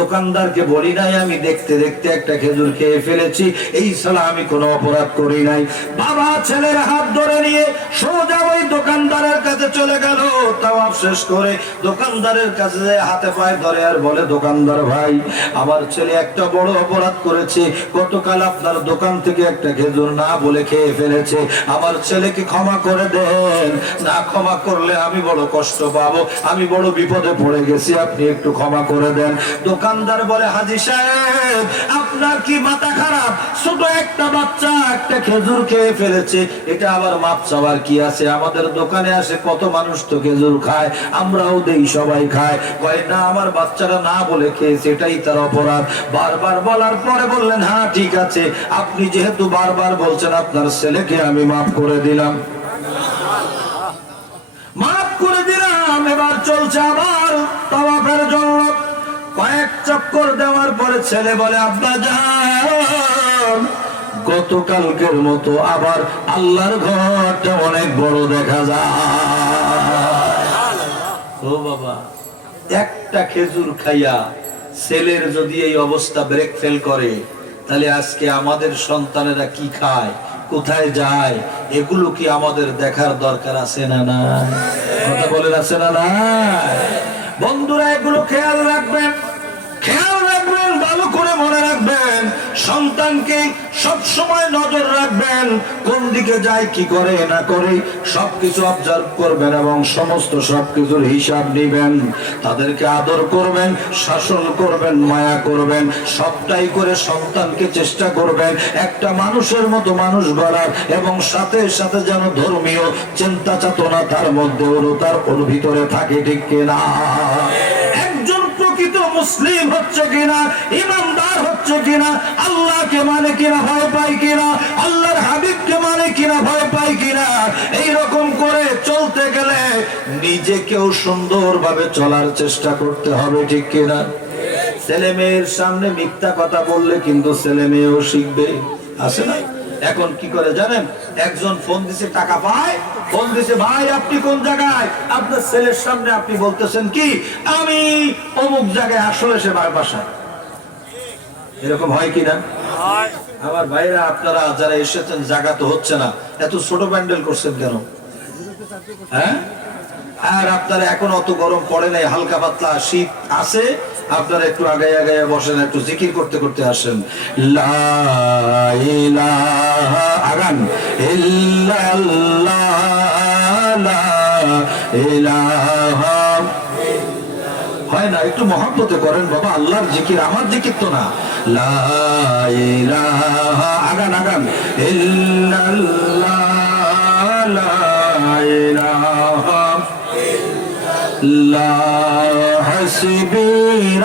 দোকানদারকে বলি নাই, আমি দেখতে দেখতে একটা খেজুর খেয়ে ফেলেছি, এই ছাড়া আমি কোনো অপরাধ করি নাই। বাবা ছেলের হাত ধরে নিয়ে সোজা ওই দোকানদারের কাছে চলে গেল। তাওয়াফ শেষ করে দোকানদারের কাছে হাতে পায়ে ধরে আর বলে, দোকানদার ভাই, আমার ছেলে একটা বড় অপরাধ করেছে, গতকাল আপনার দোকান থেকে একটা খেজুর না বলে খেয়ে ফেলেছে, আমার ছেলেকে ক্ষমা করে দেন। না ক্ষমা করলে আমি বড় কষ্ট পাবো, আমি বড় বিপদে পড়ে গেছি, আপনি একটু ক্ষমা করে দেন। দোকানদার বলে, হাজী সাহেব, আপনার কি মাথা খারাপ? ছোট একটা বাচ্চা একটা খেজুর খেয়ে ফেলেছে, এটা আবার মাপ চাওয়ার কি আছে? আমাদের দোকানে আসে কত মানুষ তো খেজুর খায়, আমরাও দেই, সবাই খায়। কয় না, আমার বাচ্চারা না বলে খেয়েছে, এটাই তার অপরাধ। বারবার বলার পরে বললেন, হ্যাঁ ঠিক আছে, আপনি যেহেতু বারবার বলছেন, আপনার ছেলেকে আমি মাফ করে দিলাম, মাফ করে দিলাম। এবার চলছে আবার তাওয়াফের জন্য। কয়েক চক্কর দেওয়ার পরে ছেলে বলে, আব্বা জান, গতকালকের মতো আবার আল্লাহর ঘরটা অনেক বড় দেখা যায়। ও বাবা, একটা খেজুর খাইয়া ছেলের যদি এই অবস্থা, ব্রেক ফেল করে, তাহলে আজকে আমাদের সন্তানেরা কি খায়, কোথায় যায়, এগুলো কি আমাদের দেখার দরকার আছে না না? কথা বলেন, আছে না না? বন্ধুরা, এগুলো খেয়াল রাখবেন, খেয়াল রাখবেন, ভালো করে মনে রাখবেন। সন্তানকে সব সময় নজর রাখবেন, কোন দিকে যায়, কি করে না করে, সবকিছু অবজার্ভ করবেন এবং সমস্ত সবকিছুর হিসাব নেবেন। তাদেরকে আদর করবেন, শাসন করবেন, মায়া করবেন, সবটাই করে সন্তানকে চেষ্টা করবেন একটা মানুষের মতো মানুষ গড়ার, এবং সাথে সাথে যেন ধর্মীয় চিন্তা চেতনা তার মধ্যে, তার ওর ভিতরে থাকে, ঠিক কিনা? একজন প্রকৃত মুসলিম হচ্ছে কিনা, ইমানদার হচ্ছে কিনা, আল্লাহকে মানে কিনা, ভয় পায় কিনা, আল্লাহর হাবিবকে মানে কিনা, ভয় পায় কিনা। এইরকম করে চলতে গেলে নিজেকেও সুন্দরভাবে চলার চেষ্টা করতে হবে, ঠিক কিনা? ছেলে মেয়ের সামনে মিথ্যা কথা বললে কিন্তু ছেলে মেয়েও শিখবে, আছে না? এখন কি করে জানেন, একজন ফোন দিছে, টাকা পায়, ফোন দিছে, ভাই আপনি কোন জায়গায়, আপনার ছেলের সামনে আপনি বলতেছেন কি আমি অমুক জায়গায়, আসলে সে বাসায়। এরকম হয় কিনা? আমার ভাইরা, আপনারা যারা এসেছেন, জায়গা তো হচ্ছে না, এত ছোট প্যান্ডেল করছেন কেন? হ্যাঁ, আর আপনারা এখন অত গরম পড়ে নাই, হালকা পাতলা শীত আছে, আপনারা একটু আগায় আগায় বসেন, একটু জিকির করতে করতে আসেন। লা ইলাহা আগান ইল্লাল্লাহ, লা ইলাহা, হয় না? একটু মহব্বতে করেন বাবা, আল্লাহর জিকির, আমার জিকির তো না। লা ইলাহা আগান আগান ইল্লাল্লাহ, লা ইলাহা لا حسبي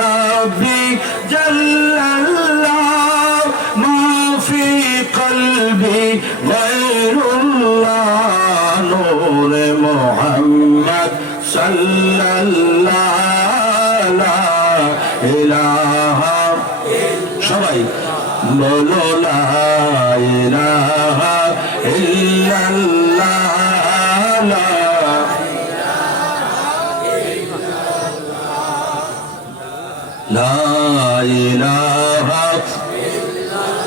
ربي جل الله ما في قلبي غير الله نور محمد صلى الله لا إله সবাই বলো লা ইলাহা ইল্লাল্লাহ, লা لا إله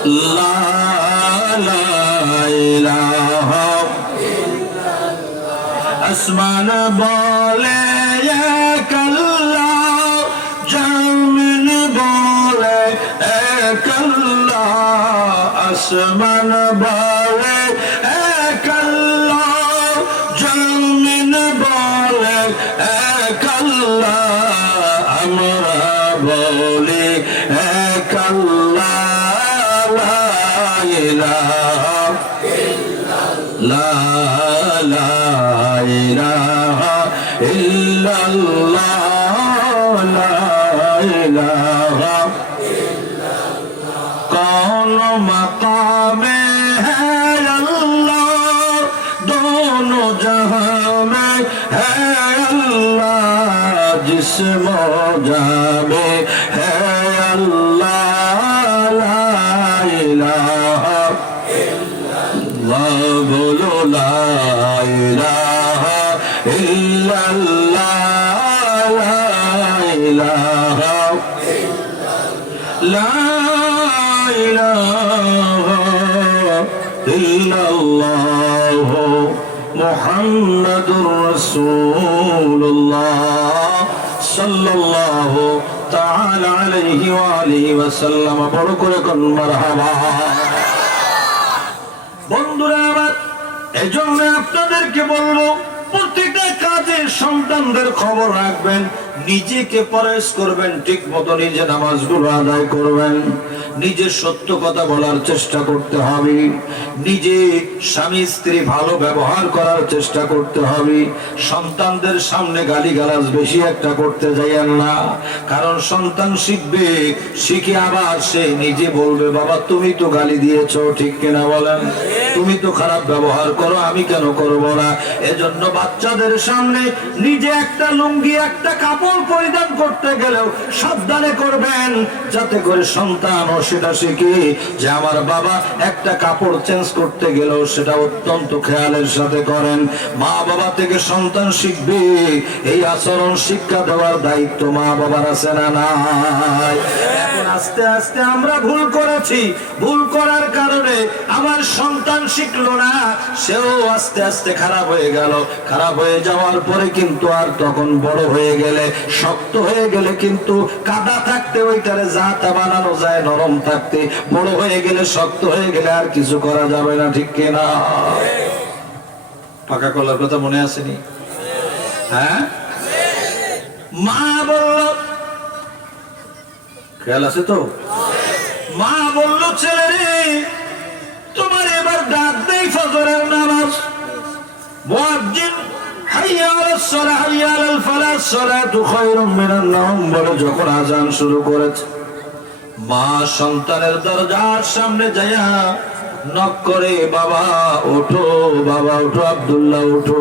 إلا لا إله আসমান বলে এক আল্লাহ, জমিন বলে এক আল্লাহ, আসমান বলে এক আল্লাহ, জমিন বলে এক আল্লাহ, আমরা বলি এক আল্লাহ, লা ইলাহা ইল্লাল্লাহ, লা ইলাহা ইল্লাল্লাহ, লা ইলাহা কোন মাকামে হ্যায় আল্লাহ, দোনো জাহাঁ में है अल्लाह, जिस मौजा में है अल्लाह, ला इलाहा इल्लल्लाह, बोलो ला इलाहा इल्लल्लाह, ला इलाहा ला इलाहा इल्लल्लाह মুহাম্মাদুর রাসূলুল্লাহ সাল্লাল্লাহু তাআলা আলাইহি ওয়া আলিহি ওয়াসাল্লাম। বড় করে কোন মারহাবা। বন্ধুরা আমার, এজন্য আপনাদেরকে বলবো, প্রত্যেকটা কাজে সন্তানদের খবর রাখবেন, নিজেকে পরেশ করবেন, ঠিক মতো নিজে নামাজগুলো আদায় করবেন, নিজে সত্য কথা বলার চেষ্টা করতে হবে, নিজে স্বামী স্ত্রী ভালো ব্যবহার করার চেষ্টা করতে হবে। সন্তানদের সামনে গালিগালাজ বেশি একটা করতে যাইয়েন না, কারণ সন্তান শিখবে, শিখে আবার সে নিজে বলবে, বাবা তুমি তো গালি দিয়েছো, ঠিক কিনা বলেন? তুমি তো খারাপ ব্যবহার করো, আমি কেন করবো না? এজন্য বাচ্চাদের সামনে নিজে একটা লুঙ্গি, একটা কাপড় পরিধান করতে গেলেও সাবধানে করবেন, যাতে করে সন্তানও সেটা শিখে যে আমার বাবা একটা কাপড় চেঞ্জ করতে গেলেও সেটা অত্যন্ত খেয়ালের সাথে করেন। মা বাবা থেকে সন্তান শিখবে, এই আচরণ শিক্ষা দেওয়ার দায়িত্ব মা বাবার আছে না নাই? এখন আস্তে আস্তে আমরা ভুল করেছি, ভুল করার কারণে আমার সন্তান শিখলো না, সেও আস্তে আস্তে খারাপ হয়ে গেল। খারাপ হয়ে যাওয়ার পরে কিন্তু আর তখন বড় হয়ে গেলে, শক্ত হয়ে গেলে কিন্তু কাদা থাকতে ওইটারে জাতা বানানো যায় নরম থাকতে, বড় হয়ে গেলে শক্ত হয়ে গেলে আর কিছু করা যাবে না, ঠিক কিনা? পাকা কলার কথা মনে আসেনি? হ্যাঁ, মা বলল, খেয়াল আছে তো? মা বলল, ছেলে রে তোমার এবার ডাক দেই ফজরের নামাজ, মুয়াজ্জিন হাইয়া আলাস সালাহ হাইয়া আলাল ফালাহ আসসালাতু খায়রুম মিনান নাওম বলে যখন আযান শুরু করেছে, মা সন্তানের দরজার সামনে যায়া নক করে, বাবা ওঠো, বাবা ওঠো, আব্দুল্লাহ ওঠো,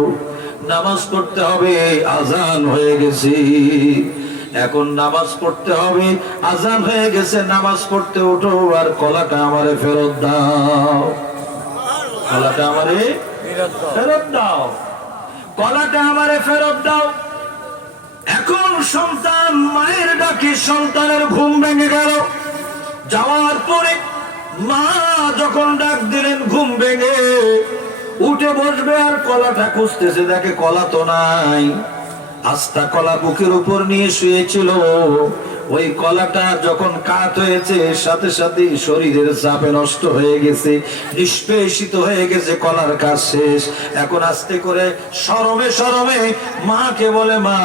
নামাজ পড়তে হবে, আযান হয়ে গেছে, এখন নামাজ পড়তে হবে, আযান হয়ে গেছে, নামাজ পড়তে ওঠো, আর কলাটা আমারে ফেরত দাও, কলাটা আমারে ফেরত দাও, কলাটা আমারে ফেরত দাও। এখন সন্তান মায়ের ডাকে সন্তানের ঘুম ভেঙে গেল। যাওয়ার পরে মা যখন ডাক দিলেন, ঘুম ভেঙে উঠে বসবে আর কলাটা খুঁজতেছে, দেখে কলা তো নাই। আস্তা কলা বুকের উপর নিয়ে শুয়েছিল। ওই কলাটা যখন কাত হয়েছে, সাথে সাথে শরীরের চাপে নষ্ট হয়ে গেছে, নিষ্পেষিত হয়ে গেছে, কলার কাজ শেষ। এখন আস্তে করে শরমে শরমে মাকে বলে, মা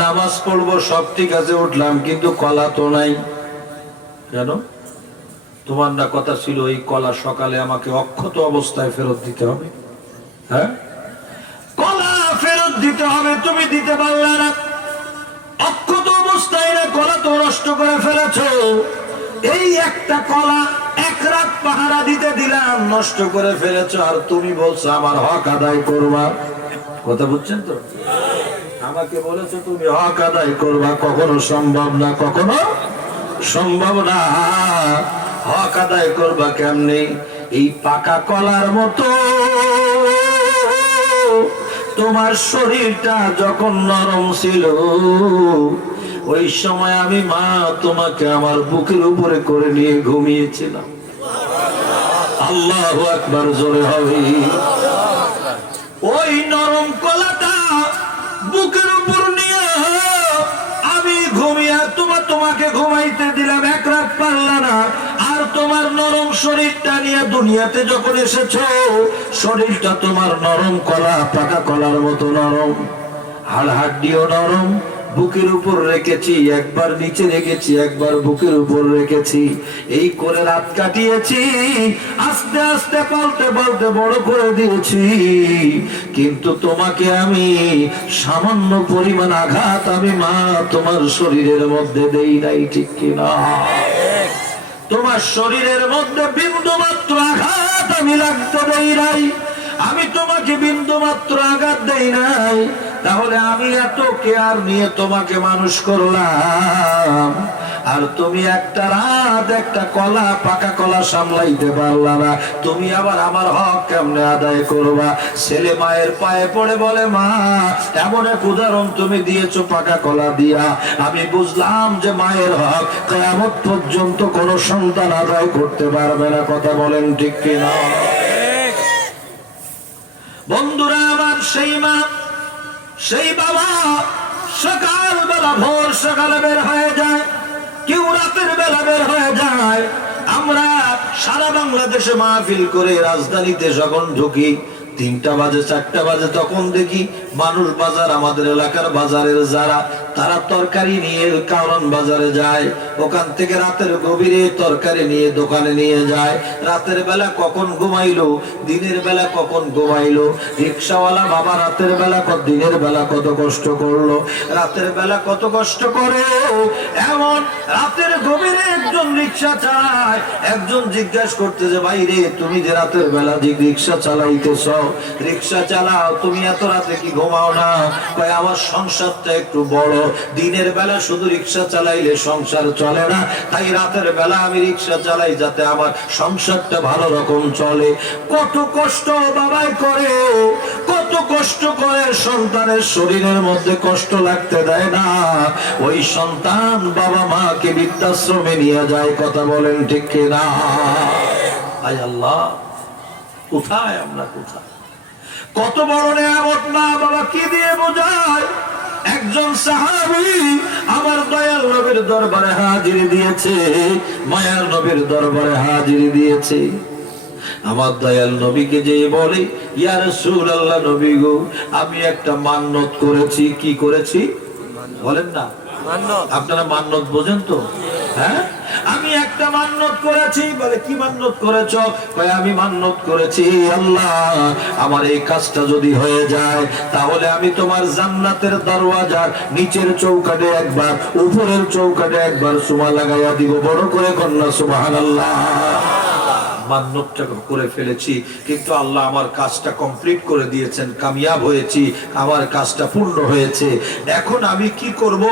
নামাজ পড়বো, সব ঠিক আছে, উঠলাম, কিন্তু কলা তো নাই। কেন? তোমার না কথা ছিল এই কলা সকালে আমাকে অক্ষত অবস্থায় ফেরত দিতে হবে? হ্যাঁ, কলা ফেরত দিতে হবে, তুমি দিতে পারলে না, অক্ষত অবস্থায় না, কলা তো নষ্ট করে ফেলেছ। এই একটা কলা এক রাত পাহারা দিতে দিলাম, নষ্ট করে ফেলেছ, আর তুমি বলছো আমার হক আদায় করবা। কথা বুঝছেন তো? আমাকে বলেছো তুমি হক আদায় করবা, কখনো সম্ভব না, কখনো সম্ভব না। হক আদায় করবা কেমনে? এই পাকা কলার মতো তোমার শরীরটা যখন নরম ছিল, ওই সময় আমি মা তোমাকে আমার বুকের উপরে করে নিয়ে ঘুমিয়েছিলাম। আল্লাহু আকবার, জোরে হবে। ওই নরম কলাটা বুকের উপর নিয়ে আমি ঘুমিয়ে তোমাকে ঘুমাইতে দিলাম, এক রাত পারলা না। আর তোমার নরম শরীরটা নিয়ে দুনিয়াতে যখন এসেছো, শরীরটা তোমার নরম কলা, পাকা কলার মতো নরম, হাড় হাড্ডিও নরম। বুকের উপর রেখেছি, একবার নিচে রেখেছি, একবার বুকের উপর রেখেছি, এই করে রাত কাটিয়েছি। আস্তে আস্তে পাল্টে পাল্টে বড় করে দিয়েছি, কিন্তু তোমাকে আমি সামান্য পরিমাণ আঘাত আমি মা তোমার শরীরের মধ্যে দেই নাই, ঠিক কিনা? তোমার শরীরের মধ্যে বিন্দু মাত্র আঘাত আমি লাগতে দেই নাই, আমি তোমাকে বিন্দু মাত্র আঘাত দেই নাই। তাহলে আমি এত কেয়ার নিয়ে তোমাকে মানুষ করলাম, আর তুমি একটা রাত একটা কলা, পাকা কলা সামলাইতে পারলা না, তুমি আবার আমার হক কেমনে আদায় করবা? ছেলে মায়ের পায়ে পড়ে বলে, মা এমন এক উদাহরণ তুমি দিয়েছো পাকা কলা দিয়া, আমি বুঝলাম যে মায়ের হক কিয়ামত পর্যন্ত কোন সন্তান আদায় করতে পারবে না। কথা বলেন ঠিক কিনা? বন্ধুরা আমার, সেই মা সেই বাবা সকালবেলা ভোর সকালে বের হয়ে যায়, কেউ রাতের বেলা বের হয়ে যায়। আমরা সারা বাংলাদেশে মাহফিল করে রাজধানীতে যখন ঢুকি, 3টা বাজে 4টা বাজে, তখন দেখি মানুষ বাজার, আমাদের এলাকার বাজারের যারা, তারা তরকারি নিয়ে কারণ বাজারে যায়, ওখান থেকে রাতের গভীরে তরকারি নিয়ে দোকানে নিয়ে যায়। রাতের বেলা কখন ঘুমাইলো, দিনের বেলা কখন ঘুমাইলো, রিক্সাওয়ালা বাবা রাতের বেলা দিনের বেলা কত কষ্ট করলো, রাতের বেলা কত কষ্ট করে। এমন রাতের গভীরে একজন রিক্সা চালায়, একজন জিজ্ঞাসা করতে যে, ভাই রে তুমি যে রাতের বেলা রিক্সা চালাইতেছ, রিক্সা চালাও, তুমি এত রাতে কি ঘুমাও না? কয় আমার সংসারটা একটু বড়, দিনের বেলা শুধু রিক্সা চালাইলে সংসার চলে না, তাই রাতের বেলা আমি রিক্সা চালাই যাতে আমার সংসারটা ভালো রকম চলে। কত কষ্ট বাবাই করে, কত কষ্ট করে, সন্তানের শরীরের মধ্যে কষ্ট লাগতে দেয় না। ওই সন্তান বাবা মাকে বৃদ্ধাশ্রমে নিয়ে যায়। কথা বলেন ঠিক কিনা? আয় আল্লাহ, কোথায় আমরা, কোথায়? কত বড় নেয়ামত মা বাবা কি দিয়ে বোঝায়? একজন সাহাবী আমার দয়াল নবীর দরবারে হাজিরি দিয়েছে, মায়ার নবীর দরবারে হাজিরি দিয়েছে। আমার দয়াল নবীকে যে বলে, ইয়া রাসূলুল্লাহ, নবী গো আমি একটা মান্নত করেছি। কি করেছি বলেন না? আপনারা মান্নত বোঝেন তো? হ্যাঁ, আমি একটা মান্নত করেছি। বলে কি মান্নত করেছো? কয় আমি মান্নত করেছি আল্লাহ আমার এই কাজটা যদি হয়ে যায় তাহলে আমি তোমার জান্নাতের দরওয়াজার নিচের চৌকাঠে একবার উপরের চৌকাঠে একবার চুমা লাগাইয়া দিব। বড় করে কন্যা সুবহানাল্লাহ। মান্যতটা করে ফেলেছি, কিন্তু আল্লাহ আমার কাজটা কমপ্লিট করে দিয়েছেন, কামিয়াব হয়েছি, আমার কাজটা পূর্ণ হয়েছে। এখন আমি কি করব?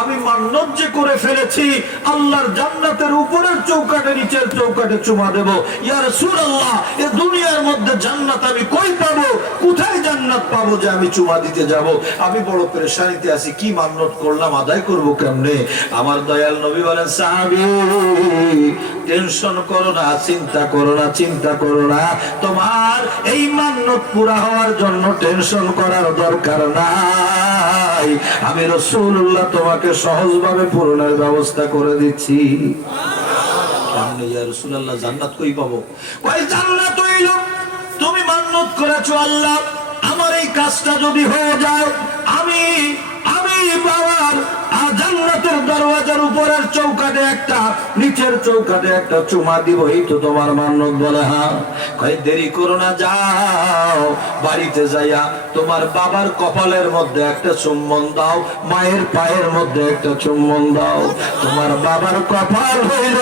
আমি মান্যত যে করে ফেলেছি আল্লাহর জান্নাতের উপরের চৌকাঠে নিচের চৌকাঠে চুমা দেব। ইয়া রাসূলুল্লাহ, এই দুনিয়ার মধ্যে জান্নাত আমি কই পাবো? কোথায় জান্নাত পাবো যে আমি চুমা দিতে যাব? আমি বড় পেরেশানিতে আছি, কি মান্যত করলাম আদায় করব কেমনে? আমার দয়াল নবী বলেন, সাহাবী টেনশন করো না, চিন্তা করো না, চিন্তা করো না, তোমার এই মান্যত পুরা হওয়ার জন্য টেনশন করার দরকার নাই। আমি রাসূলুল্লাহ তোমাকে সহজভাবে পূরণের ব্যবস্থা করে দিচ্ছি। কেমনে ইয়া রাসূলুল্লাহ, জান্নাত কই পাবো? কই জান্নাত হইল তুমি মান্যত করেছো আল্লাহ আমার এই কাজটা যদি হয়ে যায় আমি বাবার জান্নাতের দরওয়াজার উপরের চৌকাঠে একটা নিচের চৌকাঠে একটা চুমা দিব, এই তো তোমার মান্যত। বলে হ্যাঁ। কই দেরি করো না, যাও বাড়িতে যাইয়া তোমার বাবার কপালের মধ্যে একটা চুম্বন দাও, মায়ের পায়ের মধ্যে একটা চুম্বন দাও। তোমার বাবার কপাল হইল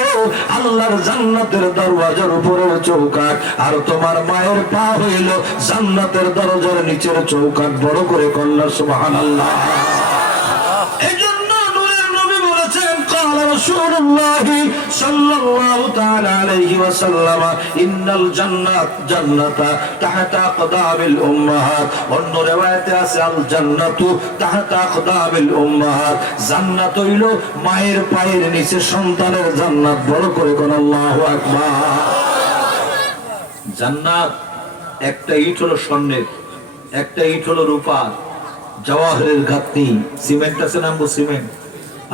আল্লাহর জান্নাতের দরওয়াজার উপরের চৌকাঠ, আর তোমার মায়ের পা হইল জান্নাতের দরজার নিচের চৌকাঠ। বড় করে কন্যা সুবহানাল্লাহ। রাসূলুল্লাহ সাল্লাল্লাহু তাআলা আলাইহি ওয়াসাল্লাম ইন্নাল জান্নাতা তাহতা আকদামিল উম্মাহাত। অন্য riwayate আছে আল জান্নাতু তাহতা আকদামিল উম্মাহাত, জান্নাত হইল মায়ের পায়ের নিচে সন্তানের জান্নাত। বড় করে কোন আল্লাহু আকবার। জান্নাত একটা ইট হলো স্বর্ণের, একটা ইট হলো রূপার, জওয়াহরের গাঁথনি। সিমেন্ট আছে নাম সিমেন্ট,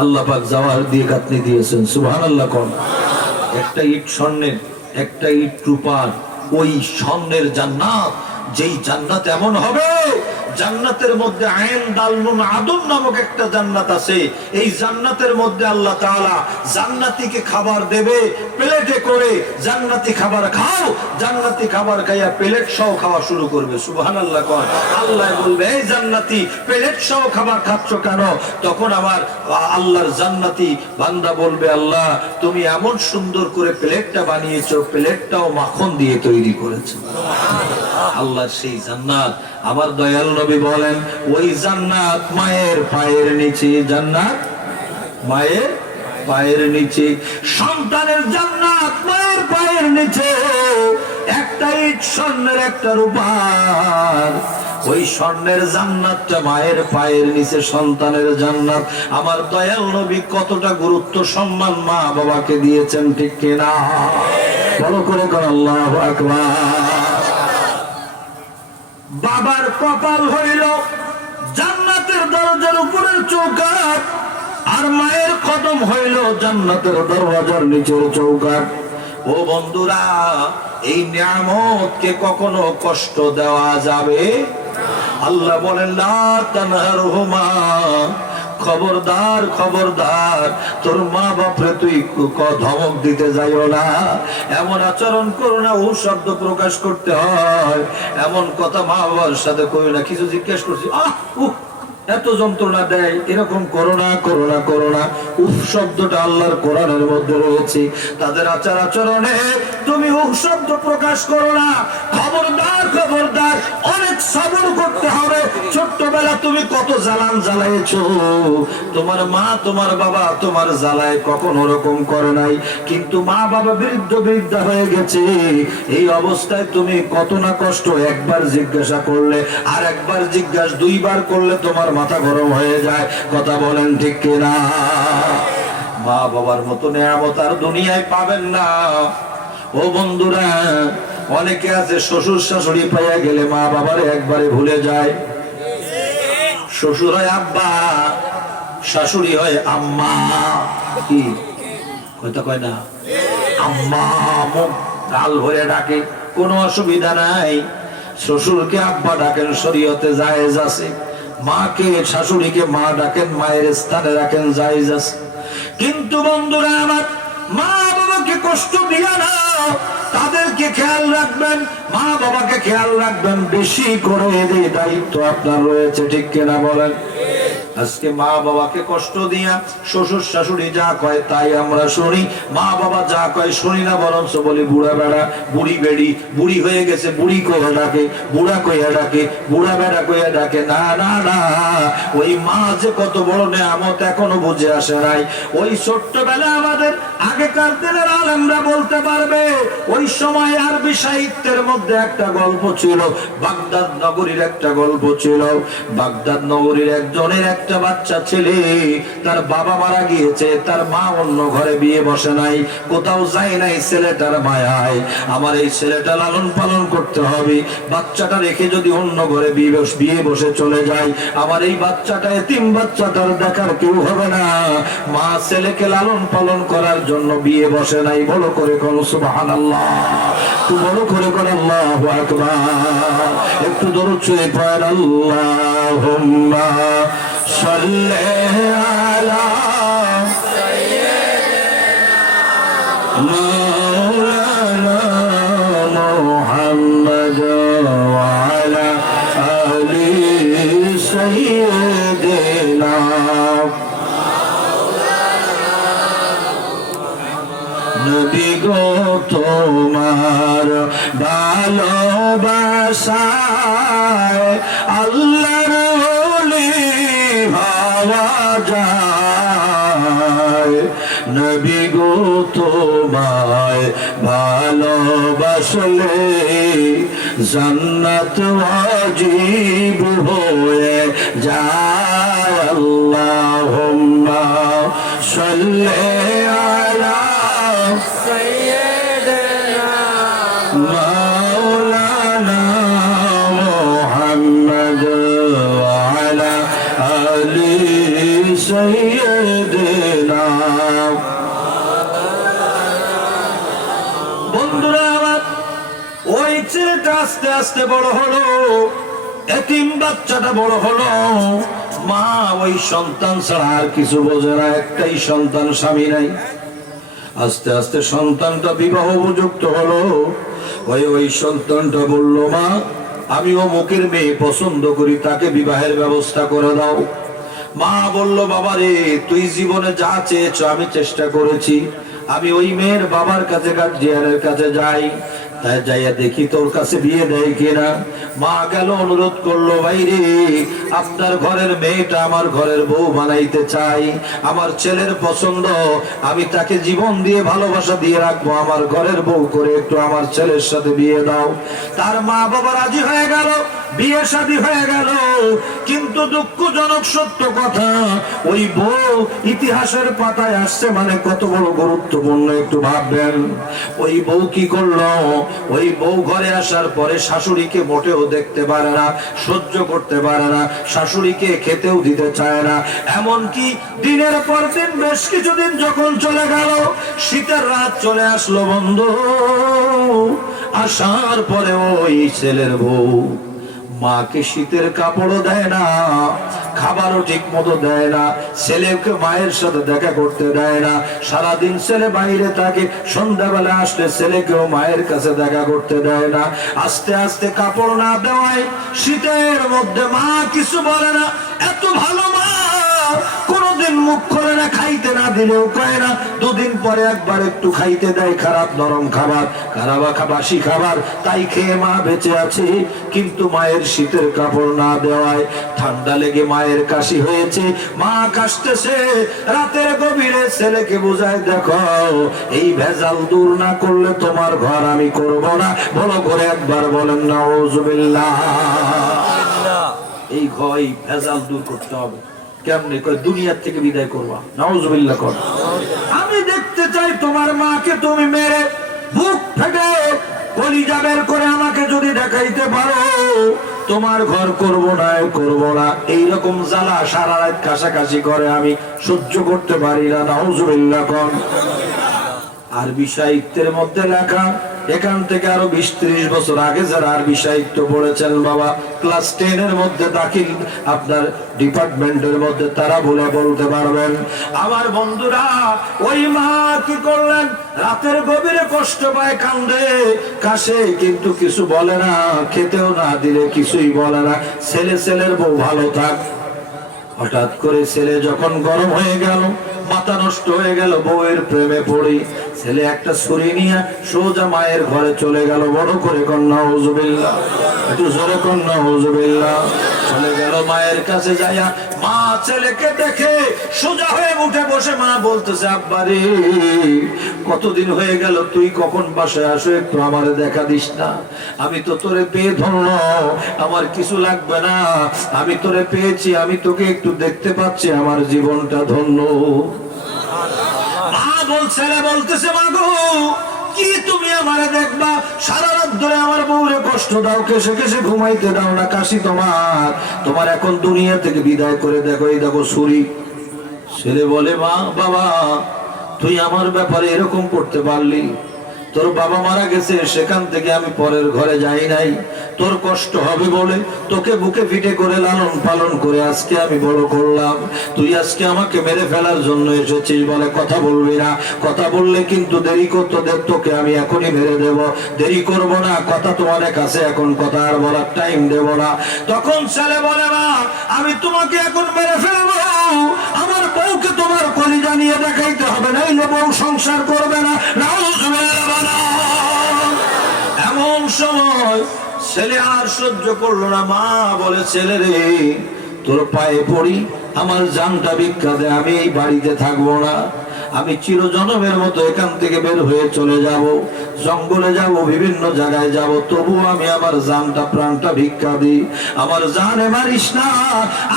আল্লাহ পাক জওয়াহর দিয়ে গাঁথনি দিয়েছেন। সুবহানাল্লাহ। কোন একটা ইট স্বর্ণের, একটা ইট রূপার। ওই স্বর্ণের জান্নাত, যেই জান্নাত এমন হবে জান্নাতের মধ্যে আইন দালনুন আদুন নামক একটা জান্নাত আছে। এই জান্নাতের মধ্যে আল্লাহ তাআলা জান্নাতীকে খাবার দেবে প্লেটে করে। জান্নাতি খাবার খাও, জান্নাতি খাবার খাইয়া প্লেট সহ খাওয়া শুরু করবে। সুবহানাল্লাহ। কোন আল্লাহ বলবে, এই জান্নাতি প্লেট সহ খাবার খাচ্ছ কেন? তখন আমার আল্লাহর জান্নাতি বান্দা বলবে, আল্লাহ তুমি এমন সুন্দর করে প্লেটটা বানিয়েছো, প্লেটটাও মাখন দিয়ে তৈরি করেছো। আল্লাহ সেই জান্নাত। আমার দয়াল নবী বলেন, ওই জান্নাত মায়ের পায়ের নিচে। জান্নাত মায়ের পায়ের নিচে, সন্তানের জান্নাত মায়ের পায়ের নিচে। একটা ইট স্বর্ণের, একটা রূপার। ওই স্বর্ণের জান্নাতটা মায়ের পায়ের নিচে, সন্তানের জান্নাত। আমার দয়াল নবী কতটা গুরুত্ব সম্মান মা বাবাকে দিয়েছেন, ঠিক কিনা? বড় করে কোন আল্লাহু আকবার। বাবার কপাল হইল জান্নাতের দরজার উপরের চৌকাঠ, আর মায়ের কদম হইল জান্নাতের দরওয়াজার নিচের চৌকাঠ। ও বন্ধুরা, এই নিয়ামতকে কখনো কষ্ট দেওয়া যাবে? আল্লাহ বলেন, লা তানহারহুমা, খবরদার খবরদার, তোর মা বাপরে তুই ধমক দিতে যাইও না, এমন আচরণ করো না। ও শব্দ প্রকাশ করতে হয়, এমন কথা মা বাবার সাথে কই না। কিছু জিজ্ঞেস করছি, এত যন্ত্রণা দেয়, এরকম করো না, করো না, করো না। উফ শব্দটা আল্লাহর কোরআনের মধ্যে রয়েছে। তাদের আচার আচরণে তুমি উফ শব্দ প্রকাশ করো না। খবরদার খবরদার, অনেক সবর করতে হবে। ছোট্টবেলা তুমি কত জ্বালান জ্বালাইছো, তোমার মা তোমার বাবা তোমার জ্বালায় কখনো ওরকম করে নাই, কিন্তু মা বাবা বৃদ্ধা হয়ে গেছে। এই অবস্থায় তুমি কত না কষ্ট একবার জিজ্ঞাসা করলে, আর একবার জিজ্ঞাসা দুইবার করলে তোমার মাথা গরম হয়ে যায়। কথা বলেন ঠিক কিনা? মা বাবার মতো নিয়ামত আর দুনিয়ায় পাবেন না। ও বন্ধুরা, অনেকে আছে শ্বশুর শাশুড়ি পাইয়া গেলে মা বাবারে একবারে ভুলে যায়। শ্বশুর হয় আব্বা, শাশুড়ি হয় আম্মা। কি কইতা কয় না? আম্মা, মুখ গাল ভরে ডাকে, কোনো অসুবিধা নাই। শ্বশুরকে আব্বা ডাকেন, শরীয়তে জায়েজ আছে। মাকে শাশুড়িকে মা ডাকেন, মায়ের স্থানে রাখেন, জায়েজ আছে। কিন্তু বন্ধুরা আমার, মা বাবাকে কষ্ট দিয়া না, তাদেরকে খেয়াল রাখবেন, মা বাবাকে খেয়াল রাখবেন বেশি করে, এই দায়িত্ব আপনার রয়েছে, ঠিক কিনা বলেন? আজকে মা বাবাকে কষ্ট দিয়া শ্বশুর শাশুড়ি যা কয় তাই আমরা শুনি, মা বাবা যা কয় শুনি না, বরঞ্চ বলি বুড়া বেড়া, বুড়ি বেড়ি, বুড়ি হয়ে গেছে বুড়ি কইয়া ডাকে, বুড়া কইয়া ডাকে, বুড়া বেড়া কইয়া ডাকে। না না না, ওই মা যে কত বড় নেয়ামত এখনো বুঝে আসে নাই। ওই ছোট্টবেলা আমাদের আগেকার দিনের আলেমরা বলতে পারবে, ওই সময় আরবি সাহিত্যের মধ্যে একটা গল্প ছিল, বাগদাদ নগরীর একটা গল্প ছিল। বাগদাদ নগরীর একজনের একটা বাচ্চা ছেলে, তার বাবা মারা গিয়েছে, তার মা অন্য ঘরে বিয়ে বসে নাই, কোথাও যায় নাই ছেলেটার মায়ায়। আমার এই ছেলেটা লালন পালন করতে হবে, বাচ্চাটা রেখে যদি অন্য ঘরে বিয়ে বসে চলে যায়, আমার এই বাচ্চাটা এতিম বাচ্চাটার দেখার কেউ হবে না। মা ছেলেকে লালন পালন করার জন্য বিয়ে বসে নাই। বড় করে কোন সুবহানাল্লাহ, একটু বড় করে কোন আল্লাহু আকবার, একটু দরুদ শরীফ পড়েন। আল্লাহুম্মা সাল্লি আলা মাওলানা মুহাম্মদ ওয়া আলা আলি সাইয়্যিদিনা। নবী গো তোমার ভালোবাসায় আল্লাহর ওলি হওয়া যায়। নবী গো তোমায় ভালোবাসলে জান্নাত ওয়াজিব হয়ে যায়। আল্লাহুম্মা সাল্লি আলা সাইয়্যিদিনা মাওলানা মুহাম্মদ ওয়া আলা আলি সাইয়্যিদিনা। বন্ধুরা আমার, ওই ছেলেটা আস্তে আস্তে বড় হলো, এতিম বাচ্চাটা বড় হলো। মা ওই সন্তান ছাড়া আর কিছু বোঝে না, একটাই সন্তান, স্বামী নাই। আস্তে আস্তে সন্তানটা বিবাহ উপযুক্ত হলো। ওই সন্তানটা বলল, মা আমি অমুকের মেয়ে পছন্দ করি, তাকে বিবাহের ব্যবস্থা করে দাও। মা বলল, বাবা রে, তুই জীবনে যা চেয়েছ আমি চেষ্টা করেছি, আমি ওই মেয়ের বাবার কাছে, গার্জিয়ানের কাছে যাই, তাই যাইয়া দেখি তোর কাছে বিয়ে দেয় কিনা। মা গেল, অনুরোধ করলো, ভাই রে, আপনার ঘরের মেয়েটা আমার ঘরের বউ বানাইতে চাই, আমার ছেলের পছন্দ, আমি তাকে জীবন দিয়ে ভালোবাসা দিয়ে রাখবো, আমার ঘরের বউ করে একটু আমার ছেলের সাথে বিয়ে দাও। তার মা বাবা রাজি হয়ে গেল, বিয়ে শাদী হয়ে গেল। কিন্তু দুঃখজনক সত্য কথা, ওই বউ ইতিহাসের পাতায় আসছে মানে কত বড় গুরুত্বপূর্ণ একটু ভাববেন। ওই বউ কি করলো, ওই বউ ঘরে আসার পরে শাশুড়িকে মোটেও দেখতে পারে না, সহ্য করতে পারে না, শাশুড়িকে খেতেও দিতে চায় না। এমনকি দিনের পর দিন বেশ কিছুদিন যখন চলে গেল, শীতের রাত চলে আসলো বন্ধু, আসার পরে ওই ছেলের বউ মাকে শীতের কাপড়ও দেয় না, খাবারও ঠিক মতো দেয় না, ছেলেকে মায়ের সাথে দেখা করতে দেয় না। সারাদিন ছেলে বাইরে থাকে, সন্ধ্যাবেলা আসলে ছেলেকেও মায়ের কাছে দেখা করতে দেয় না। আস্তে আস্তে কাপড় না দেওয়ায় শীতের মধ্যে মা কিছু বলে না। এত ভালো মা, কোনদিন মুখ খোলে না, খাইতে না দিলেও কয় না। দুদিন পরে একবার একটু খাইতে দেয়, খারাপ নরম খাবার, বাসি খাবার, তাই খেয়ে মা বেঁচে আছে। কিন্তু মায়ের শীতের কাপড় না দেওয়ায় ঠান্ডা লেগে মায়ের কাশি হয়েছে, মা কাশতেছে। রাতের গভীরে ছেলেকে বুঝায়, দেখো এই ভেজাল দূর না করলে তোমার ঘর আমি করব না। বলো করে একবার বলেন নাউজুবিল্লাহ। এই ঘর ভেজাল দূর করতে হবে। কেমনে? কয় দুনিয়ার থেকে বিদায় করবা। নাউজুবিল্লাহ কর। আমি দেখতে চাই তোমার মাকে তুমি মেরে বুক ফেটে কলিজা বের করে আমাকে যদি দেখাইতে পারো, তোমার ঘর করব না, করব না। এইরকম জ্বালা সারা রাত কাশাকাশি করে আমি সহ্য করতে পারি না। নাউজুবিল্লাহ কর। আরবি সাহিত্যের মধ্যে লেখা, এখান থেকে আরো 20-30 বছর আগে যারা আরবি সাহিত্য পড়েছেন বাবা, ক্লাস 10 এর মধ্যে দাখিল আপনার ডিপার্টমেন্টের মধ্যে, তারা বলতে পারবেন। আমার বন্ধুরা, ওই মা কি করলেন, রাতের গভীরে কষ্ট পায়, কান্দে কাশে, কিন্তু কিছু বলে না, খেতেও না দিলে কিছুই বলে না। ছেলের বউ ভালো থাক, হঠাৎ করে ছেলে যখন গরম হয়ে গেল, মাথা নষ্ট হয়ে গেল, বউয়ের প্রেমে পড়ি, ছেলে একটা ছুরি নিয়ে সোজা মায়ের ঘরে চলে গেল। বড় করে কন্যা হুজুবিল্লাহ, একটু জোরে কন্যা হুজুবিল্লাহ। চলে গেল মায়ের কাছে, যাইয়া মা ছেলেকে দেখে সোজা হয়ে উঠে বসে মা বলতেছে, আব্বারে কতদিন হয়ে গেল, তুই কখন বাসায় আসো, একটু আমারে দেখা দিস না? আমি তো তোরে পেয়ে ধন্য, আমার কিছু লাগবে না, আমি তোরে পেয়েছি, আমি তোকে একটু দেখতে পাচ্ছি, আমার জীবনটা ধন্য। মা ছেলে বলতেছে, মা গো কি তুমি আমারে দেখবা, সারা রাত ধরে আমার বউরে কষ্ট দাও, কেসে কেসে ঘুমাইতে দাও না, কাশি তোমার এখন দুনিয়া থেকে বিদায় করে দেখো, এই দেখো ছুরি। ছেলে বলে, মা বাবা তুই আমার ব্যাপারে এরকম করতে পারলি? তোর বাবা মারা গেছে, সেখান থেকে আমি পরের ঘরে যাই নাই, তোর কষ্ট হবে বলে তোকে বুকে পিঠে করে লালন পালন করে আজকে আমি বড় করলাম, তুই আজকে আমাকে মেরে ফেলার জন্য এসেছিস বলে কথা বলবি না, কথা বললে কিন্তু দেরি করতে দেব, তোকে আমি এখনই মেরে দেব, দেরি করব না, কথা তোমার কাছে এখন কথা আর বলার টাইম দেব না। তখন ছেলে বলে, মা আমি তোমাকে এখন মেরে ফেলবো, আমার বউকে তোমার কলিজা নিয়ে দেখাইতে হবে, নাইলে বউ সংসার করবে না। এমন সময় ছেলে আর সহ্য করলো না, মা বলে, ছেলে রে তোর পায়ে পড়ি, আমার জানটা ভিক্ষা দে, আমি এই বাড়িতে থাকবো না, আমি চিরজনমের মতো এখান থেকে বের হয়ে চলে যাব, জঙ্গলে যাব, বিভিন্ন জায়গায় যাব, তবু আমি আমার জানটা প্রাণটা ভিক্ষা দিই, আমার জানে মারিস না,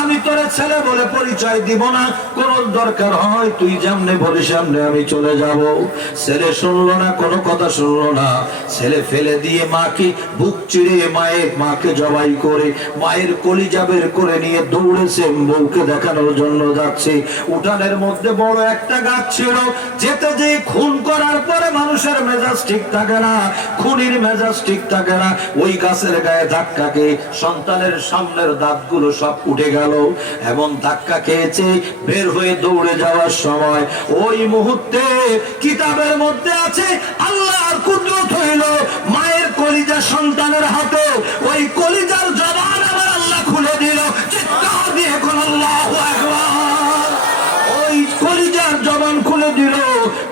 আমি তোরে ছেলে বলে পরিচয় দিব না, কোন দরকার হয় তুই যেমনে বলিস সামনে আমি চলে যাব। ছেলে শুনলো না, কোনো কথা শুনলো না, ছেলে ফেলে দিয়ে মাকে বুক চিরে মাকে জবাই করে মায়ের কলিজা বের করে নিয়ে দৌড়েছে, বউকে দেখানোর জন্য যাচ্ছে। উঠানের মধ্যে বড় একটা গাছ ছিল, যেতে যে খুন করার পরে মানুষের মেজাজ ঠিক থাকে না, খুনির মেজাজ ঠিক থাকে না, ওই গাছের গায়ে ধাক্কা খেয়ে সন্তানের সামনের দাঁতগুলো সব উঠে গেল, এমন ধাক্কা খেয়েছে, বের হয়ে দৌড়ে যাওয়ার সময় ওই মুহূর্তে কিতাবের মধ্যে আছে আল্লাহর কুদরত হইল, মায়ের কলিজা সন্তানের হাতে, ওই কলিজার জবান আবার আল্লাহ খুলে দিল, চিৎকার দিয়ে কোন আল্লাহু আকবার, ওই কলিজার জবান খুলে দিল,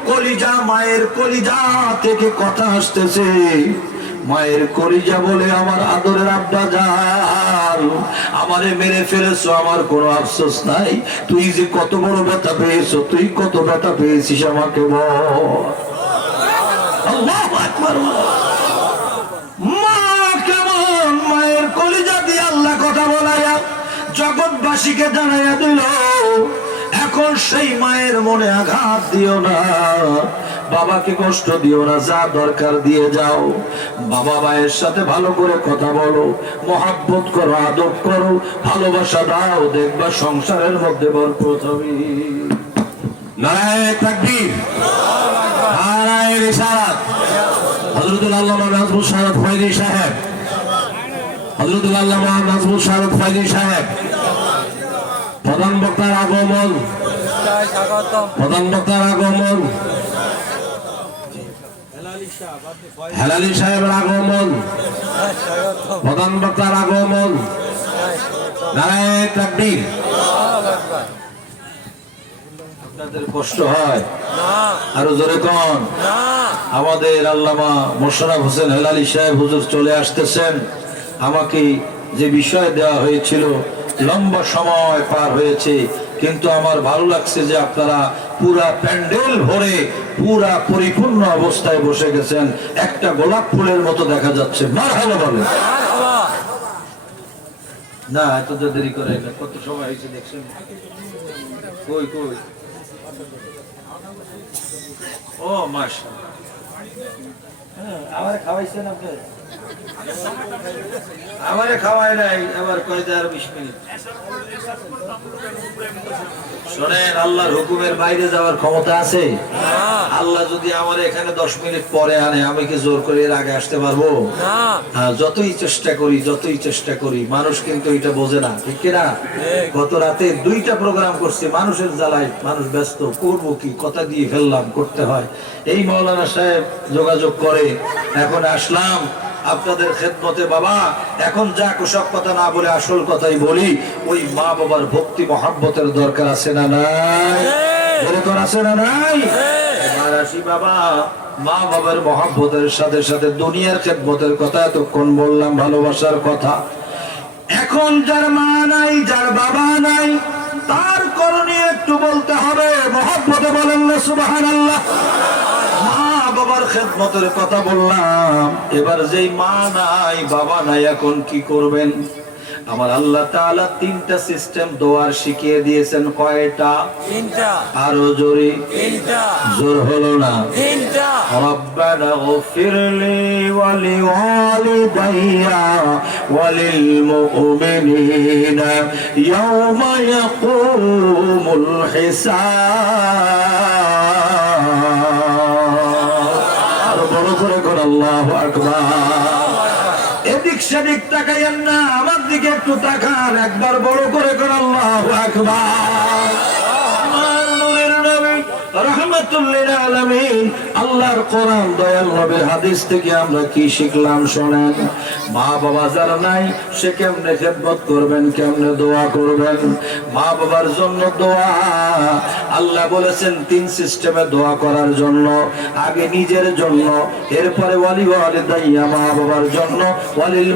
কলিজা, মায়ের কলিজা থেকে কথা আসতেছে, মায়ের কলিজা বলে, আমার আদরের আব্বা জান, আমারে মেরে ফেলেছো, আমার কোনো আফসোস নাই, তুই যে কত বড় ব্যথা পেয়েছো, তুই কত ব্যথা পেয়েছিস আমাকে বল। আল্লাহু আকবার। মা কেমন মায়ের কলিজা দিয়ে আল্লাহ কথা বলায়া জগৎবাসীকে জানাইয়া দিল, এখন সেই মায়ের মনে আঘাত দিও না, বাবাকে কষ্ট দিও না, যা দরকার দিয়ে যাও, বাবা মায়ের সাথে ভালো করে কথা বলো, মহাব্বত করো, আদব করো, ভালোবাসা দাও, দেখবা সংসারের মধ্যে বরকত হবে। নারায়ে তাকবীর, নারায়ে রিসালাত। হযরতুল আল্লামা নাজমুল শাহাদাত ফয়জী সাহেব, হযরতুল আল্লামা নাজমুল শাহাদাত ফয়জী সাহেব, প্রধান বক্তার আগমন, প্রধান বক্তার আগমন, হেলালি সাহেবের আগমন, প্রধান বক্তার আগমন, নারায়ে তাকবীর। আপনাদের কষ্ট হয়? আরো জোরে কোন। আমাদের আল্লামা মোশাররফ হোসেন হেলালি সাহেব হুজুর চলে আসতেছেন, আমাকে যে বিষয় দেওয়া হয়েছিল, লম্বা সময় পার হয়েছে, কিন্তু আমার ভালো লাগছে যে আপনারা পুরা প্যান্ডেল ভরে পুরা পরিপূর্ণ অবস্থায় বসে গেছেন, একটা গোলাপ ফুলের মতো দেখা যাচ্ছে। মারহাবা বলেন। না এত দেরি করে কত সময় হয়েছে দেখছেন, কই কই, ও মাশাআল্লাহ আমারে খাওয়াইছেন আপনি? আমারে খাওয়াই নাই, আবার কয় 20 মিনিট। শোনেন, আল্লাহর হুকুমের বাইরে যাওয়ার ক্ষমতা আছে? আল্লাহ যদি আমার এখানে 10 মিনিট পরে আনে, আমি কি জোর করে এর আগে আসতে পারবো? হ্যাঁ, যতই চেষ্টা করি মানুষ কিন্তু এটা বোঝে না, ঠিক কিনা? গত রাতে 2টা প্রোগ্রাম করছি, মানুষের জ্বালায় মানুষ ব্যস্ত, করবো কি, কথা দিয়ে ফেললাম, করতে হয়। এই মৌলানা সাহেব যোগাযোগ করে এখন আসলাম আপনাদের খেদমতে। বাবা, এখন যা কুসব কথা না বলে আসল কথাই বলি। ওই মা বাবার ভক্তি মহাব্বতের দরকার আছে না নাই? দরকার আছে না নাই? আসি বাবা, মা বাবার মহাব্বতের সাথে সাথে দুনিয়ার খেদমতের কথা এতক্ষণ বললাম, ভালোবাসার কথা। এখন যার মা নাই, যার বাবা নাই, তার করণীয় একটু বলতে হবে। মহাব্বতে বলেন না সুবহানাল্লাহ। মা বাবার খেদমতের কথা বললাম, এবার যেই মা নাই, বাবা নাই, এখন কি করবেন? আমার আল্লাহ তাআলা 3টা সিস্টেম দোয়ার শিখিয়ে দিয়েছেন। কয়টা? 3টা। আরো জোরে? 3টা। জোর হলো না? 3টা। রব্বানা গফিরলি ওয়া লিওয়ালিদাইয়া ওয়া লিল মুমিনিনা ইয়াওমা ইয়াকুমুল হিসাব। বড় করে কোন আল্লাহু আকবার। এদিক সেদিক তাকাইয়েন না, আমার দিকে একটু তাকান, একবার বড় করে কোন আল্লাহু আকবার। আমার নূরের নবী রাহমাতুল লিল আলামিন, আল্লাহর কোরআন, দয়াল নবীর হাদিস থেকে আমরা কি শিখলাম শোনেন। মা বাবা যার নাই, সে কেমনে খেদমত করবেন, কেমনে দোয়া করবেন? মা বাবার জন্য দোয়া আল্লাহ বলেছেন 3 সিস্টেমে দোয়া করার জন্য। আগে নিজের জন্য, এরপরে ওয়ালি ওয়ালিদাইয়া, মা বাবার জন্য, ওয়ালিল